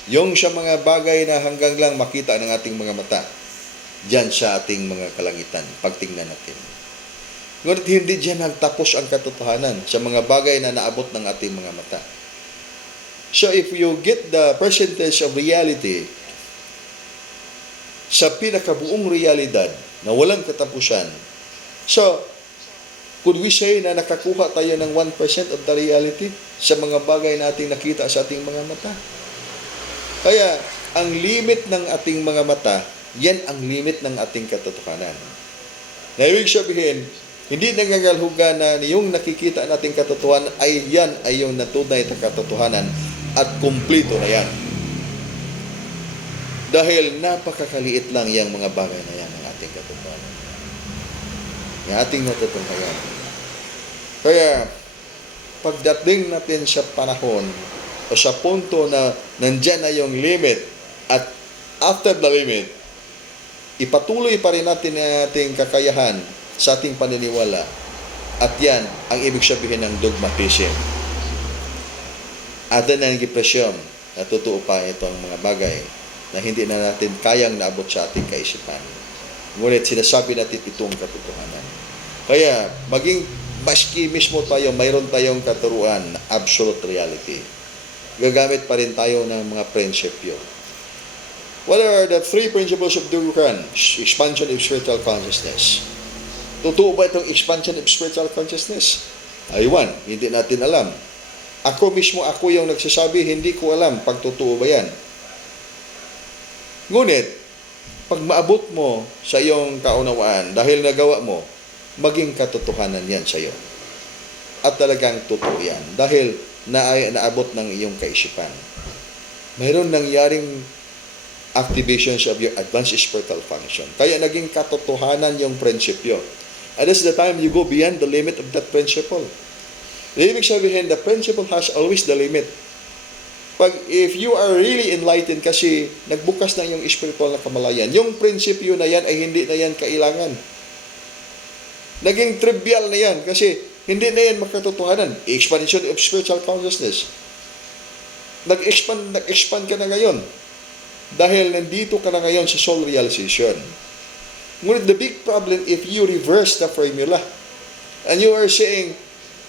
Yung sa mga bagay na hanggang lang makita ng ating mga mata, diyan sa ating mga kalangitan, pagtingnan natin. Ngunit hindi diyan nagtapos ang katotohanan sa mga bagay na naabot ng ating mga mata. So if you get the percentage of reality sa pinakabuong realidad na walang katapusan, so could we say na nakakuha tayo ng 1% of the reality sa mga bagay na ating nakita sa ating mga mata? Kaya ang limit ng ating mga mata, yan ang limit ng ating katotohanan. Na ibig sabihin, hindi nangangalhugan na yung nakikita nating katotohanan ay yan ay yung natunay na katotohanan at kumplito na yan. Dahil napakakaliit lang yung mga bagay na yan ng ating katotohanan. Yung ating natutunghayan. Kaya, pagdating natin sa panahon o sa punto na nandyan na yung limit at after the limit, ipatuloy pa rin natin ang ating kakayahan sa ating paniniwala at yan ang ibig sabihin ng dogmatism. Ada na ng depresyon na totoo pa itong mga bagay na hindi na natin kayang naabot sa ating kaisipan. Ngunit sinasabi natin itong katotohanan. Kaya maging maski mismo tayo, mayroon tayong katuruan na absolute reality. Gagamit pa rin tayo ng mga prinsipyo. What are the three principles of Durukan? Expansion of spiritual consciousness. Totoo ba itong expansion of spiritual consciousness? Aywan, hindi natin alam. Ako yung nagsasabi, hindi ko alam pag totoo ba yan. Ngunit, pag maabot mo sa iyong kaunawaan, dahil nagawa mo, maging katotohanan yan sa iyo. At talagang totoo yan. Dahil naabot ng iyong kaisipan. Mayroon nangyaring activations of your advanced spiritual function. Kaya naging katotohanan yung prinsipyo. And that's the time you go beyond the limit of that principle. Ibig sabihin, the principle has always the limit. If you are really enlightened kasi nagbukas na yung spiritual na kamalayan, yung prinsipyo na yan ay hindi na yan kailangan. Naging trivial na yan kasi hindi na yan makatotohanan. Expansion of spiritual consciousness. Nag-expand ka na ngayon. Dahil nandito ka na ngayon sa soul realization. Ngunit the big problem if you reverse the formula and you are saying,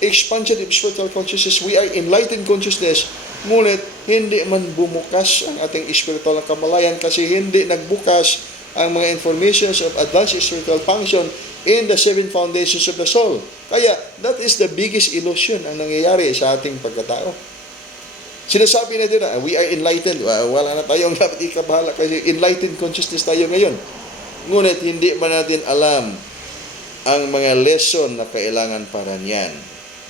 expansion of spiritual consciousness, we are enlightened consciousness, ngunit hindi man bumukas ang ating spiritual na kamalayan kasi hindi nagbukas ang mga informations of advanced spiritual function in the seven foundations of the soul. Kaya, that is the biggest illusion ang nangyayari sa ating pagkatao. Sinasabi natin na, we are enlightened, wala na tayong dapat ikabahala kasi enlightened consciousness tayo ngayon. Ngunit hindi ba natin alam ang mga lesson na kailangan para niyan?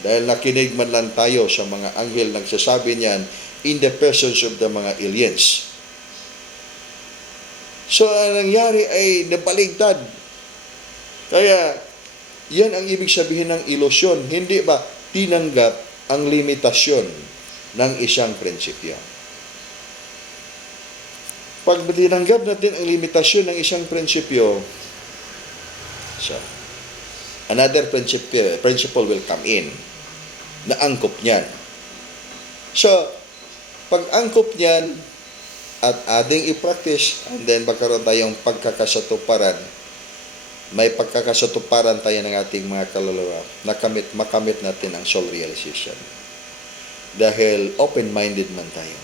Dahil nakinig man lang tayo sa mga anghel nagsasabi niyan in the presence of the mga aliens. So, ang nangyari ay nabaligtad. Kaya, yan ang ibig sabihin ng ilusyon. Hindi ba tinanggap ang limitasyon ng isang prinsipyo? Pag tinanggap natin ang limitasyon ng isang prinsipyo, so, another principle will come in na angkop niyan. So, pag angkop niyan at ating i-practice and then magkaroon tayong pagkakasatuparan, may pagkakasatuparan tayo ng ating mga kaluluwa, makamit natin ang soul realization. Dahil open-minded man tayo.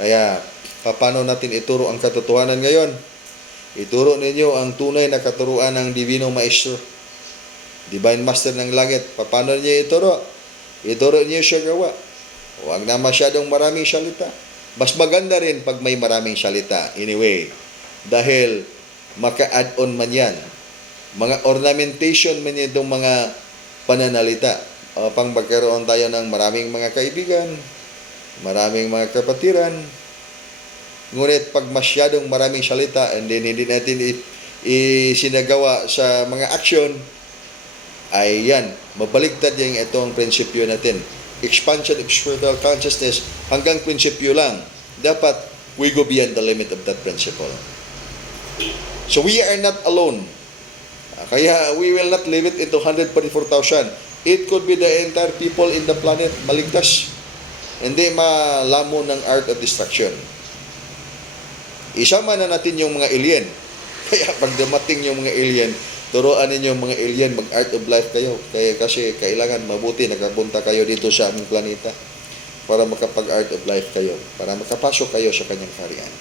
Kaya, paano natin ituro ang katotohanan ngayon? Ituro ninyo ang tunay na katuruan ng Divino Maestro, Divine Master ng Langit. Paano niyo ituro? Ituro niyo siya gawa. Huwag na masyadong maraming salita. Mas maganda rin pag may maraming salita. Anyway, dahil maka-add-on man yan. Mga ornamentation man itong mga pananalita. Pang magkaroon tayo ng maraming mga kaibigan, maraming mga kapatiran. Ngunit pag masyadong maraming salita and then hindi natin isinagawa sa mga aksyon, ay yan, mabaliktad yung itong prinsipyo natin. Expansion of spiritual consciousness, hanggang prinsipyo lang. Dapat, we go beyond the limit of that principle. So we are not alone. Kaya we will not limit it to 144,000. It could be the entire people in the planet maligtas. Hindi malamo ng art of destruction. Isama na natin yung mga alien. Kaya pag dumating yung mga alien, turuan ninyo yung mga alien, mag-art of life kayo. Kasi kailangan mabuti, nakapunta kayo dito sa aming planeta para makapag-art of life kayo, para makapasok kayo sa kanyang kaharian.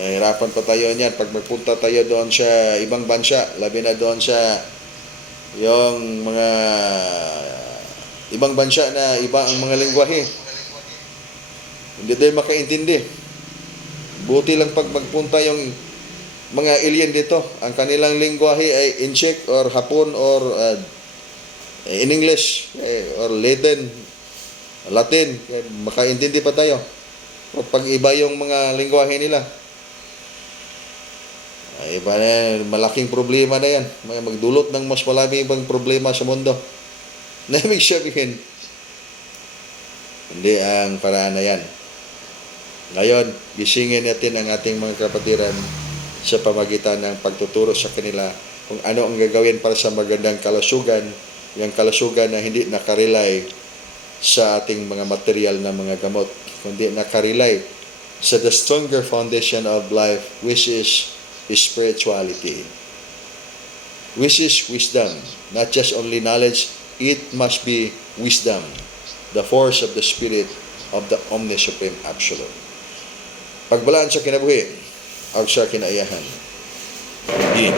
Nahirapan pa tayo niyan pag magpunta tayo doon sa ibang bansa, labi na doon sa yung mga ibang bansa na iba ang mga lengguwahe. Hindi tayo makaintindi. Buti lang pag magpunta yung mga alien dito, ang kanilang lengguwahe ay Inchik or Hapon or in English or Latin, makaintindi pa tayo. Pag iba yung mga lengguwahe nila, ay iba na, malaking problema na yan. Magdulot ng mas maraming ibang problema sa mundo. Na ibig sabihin, hindi ang paraan na yan. Ngayon, gisingin natin ang ating mga kapatiran sa pamagitan ng pagtuturo sa kanila kung ano ang gagawin para sa magandang kalusugan, yung kalusugan na hindi nakarely sa ating mga material na mga gamot, kundi nakarely sa the stronger foundation of life, which is spirituality, which is wisdom, not just only knowledge. It must be wisdom, the force of the Spirit of the Omni-Supreme Absolute. Pagbalaan sa kinabuhi, ang sa kinaiyahan. Amen.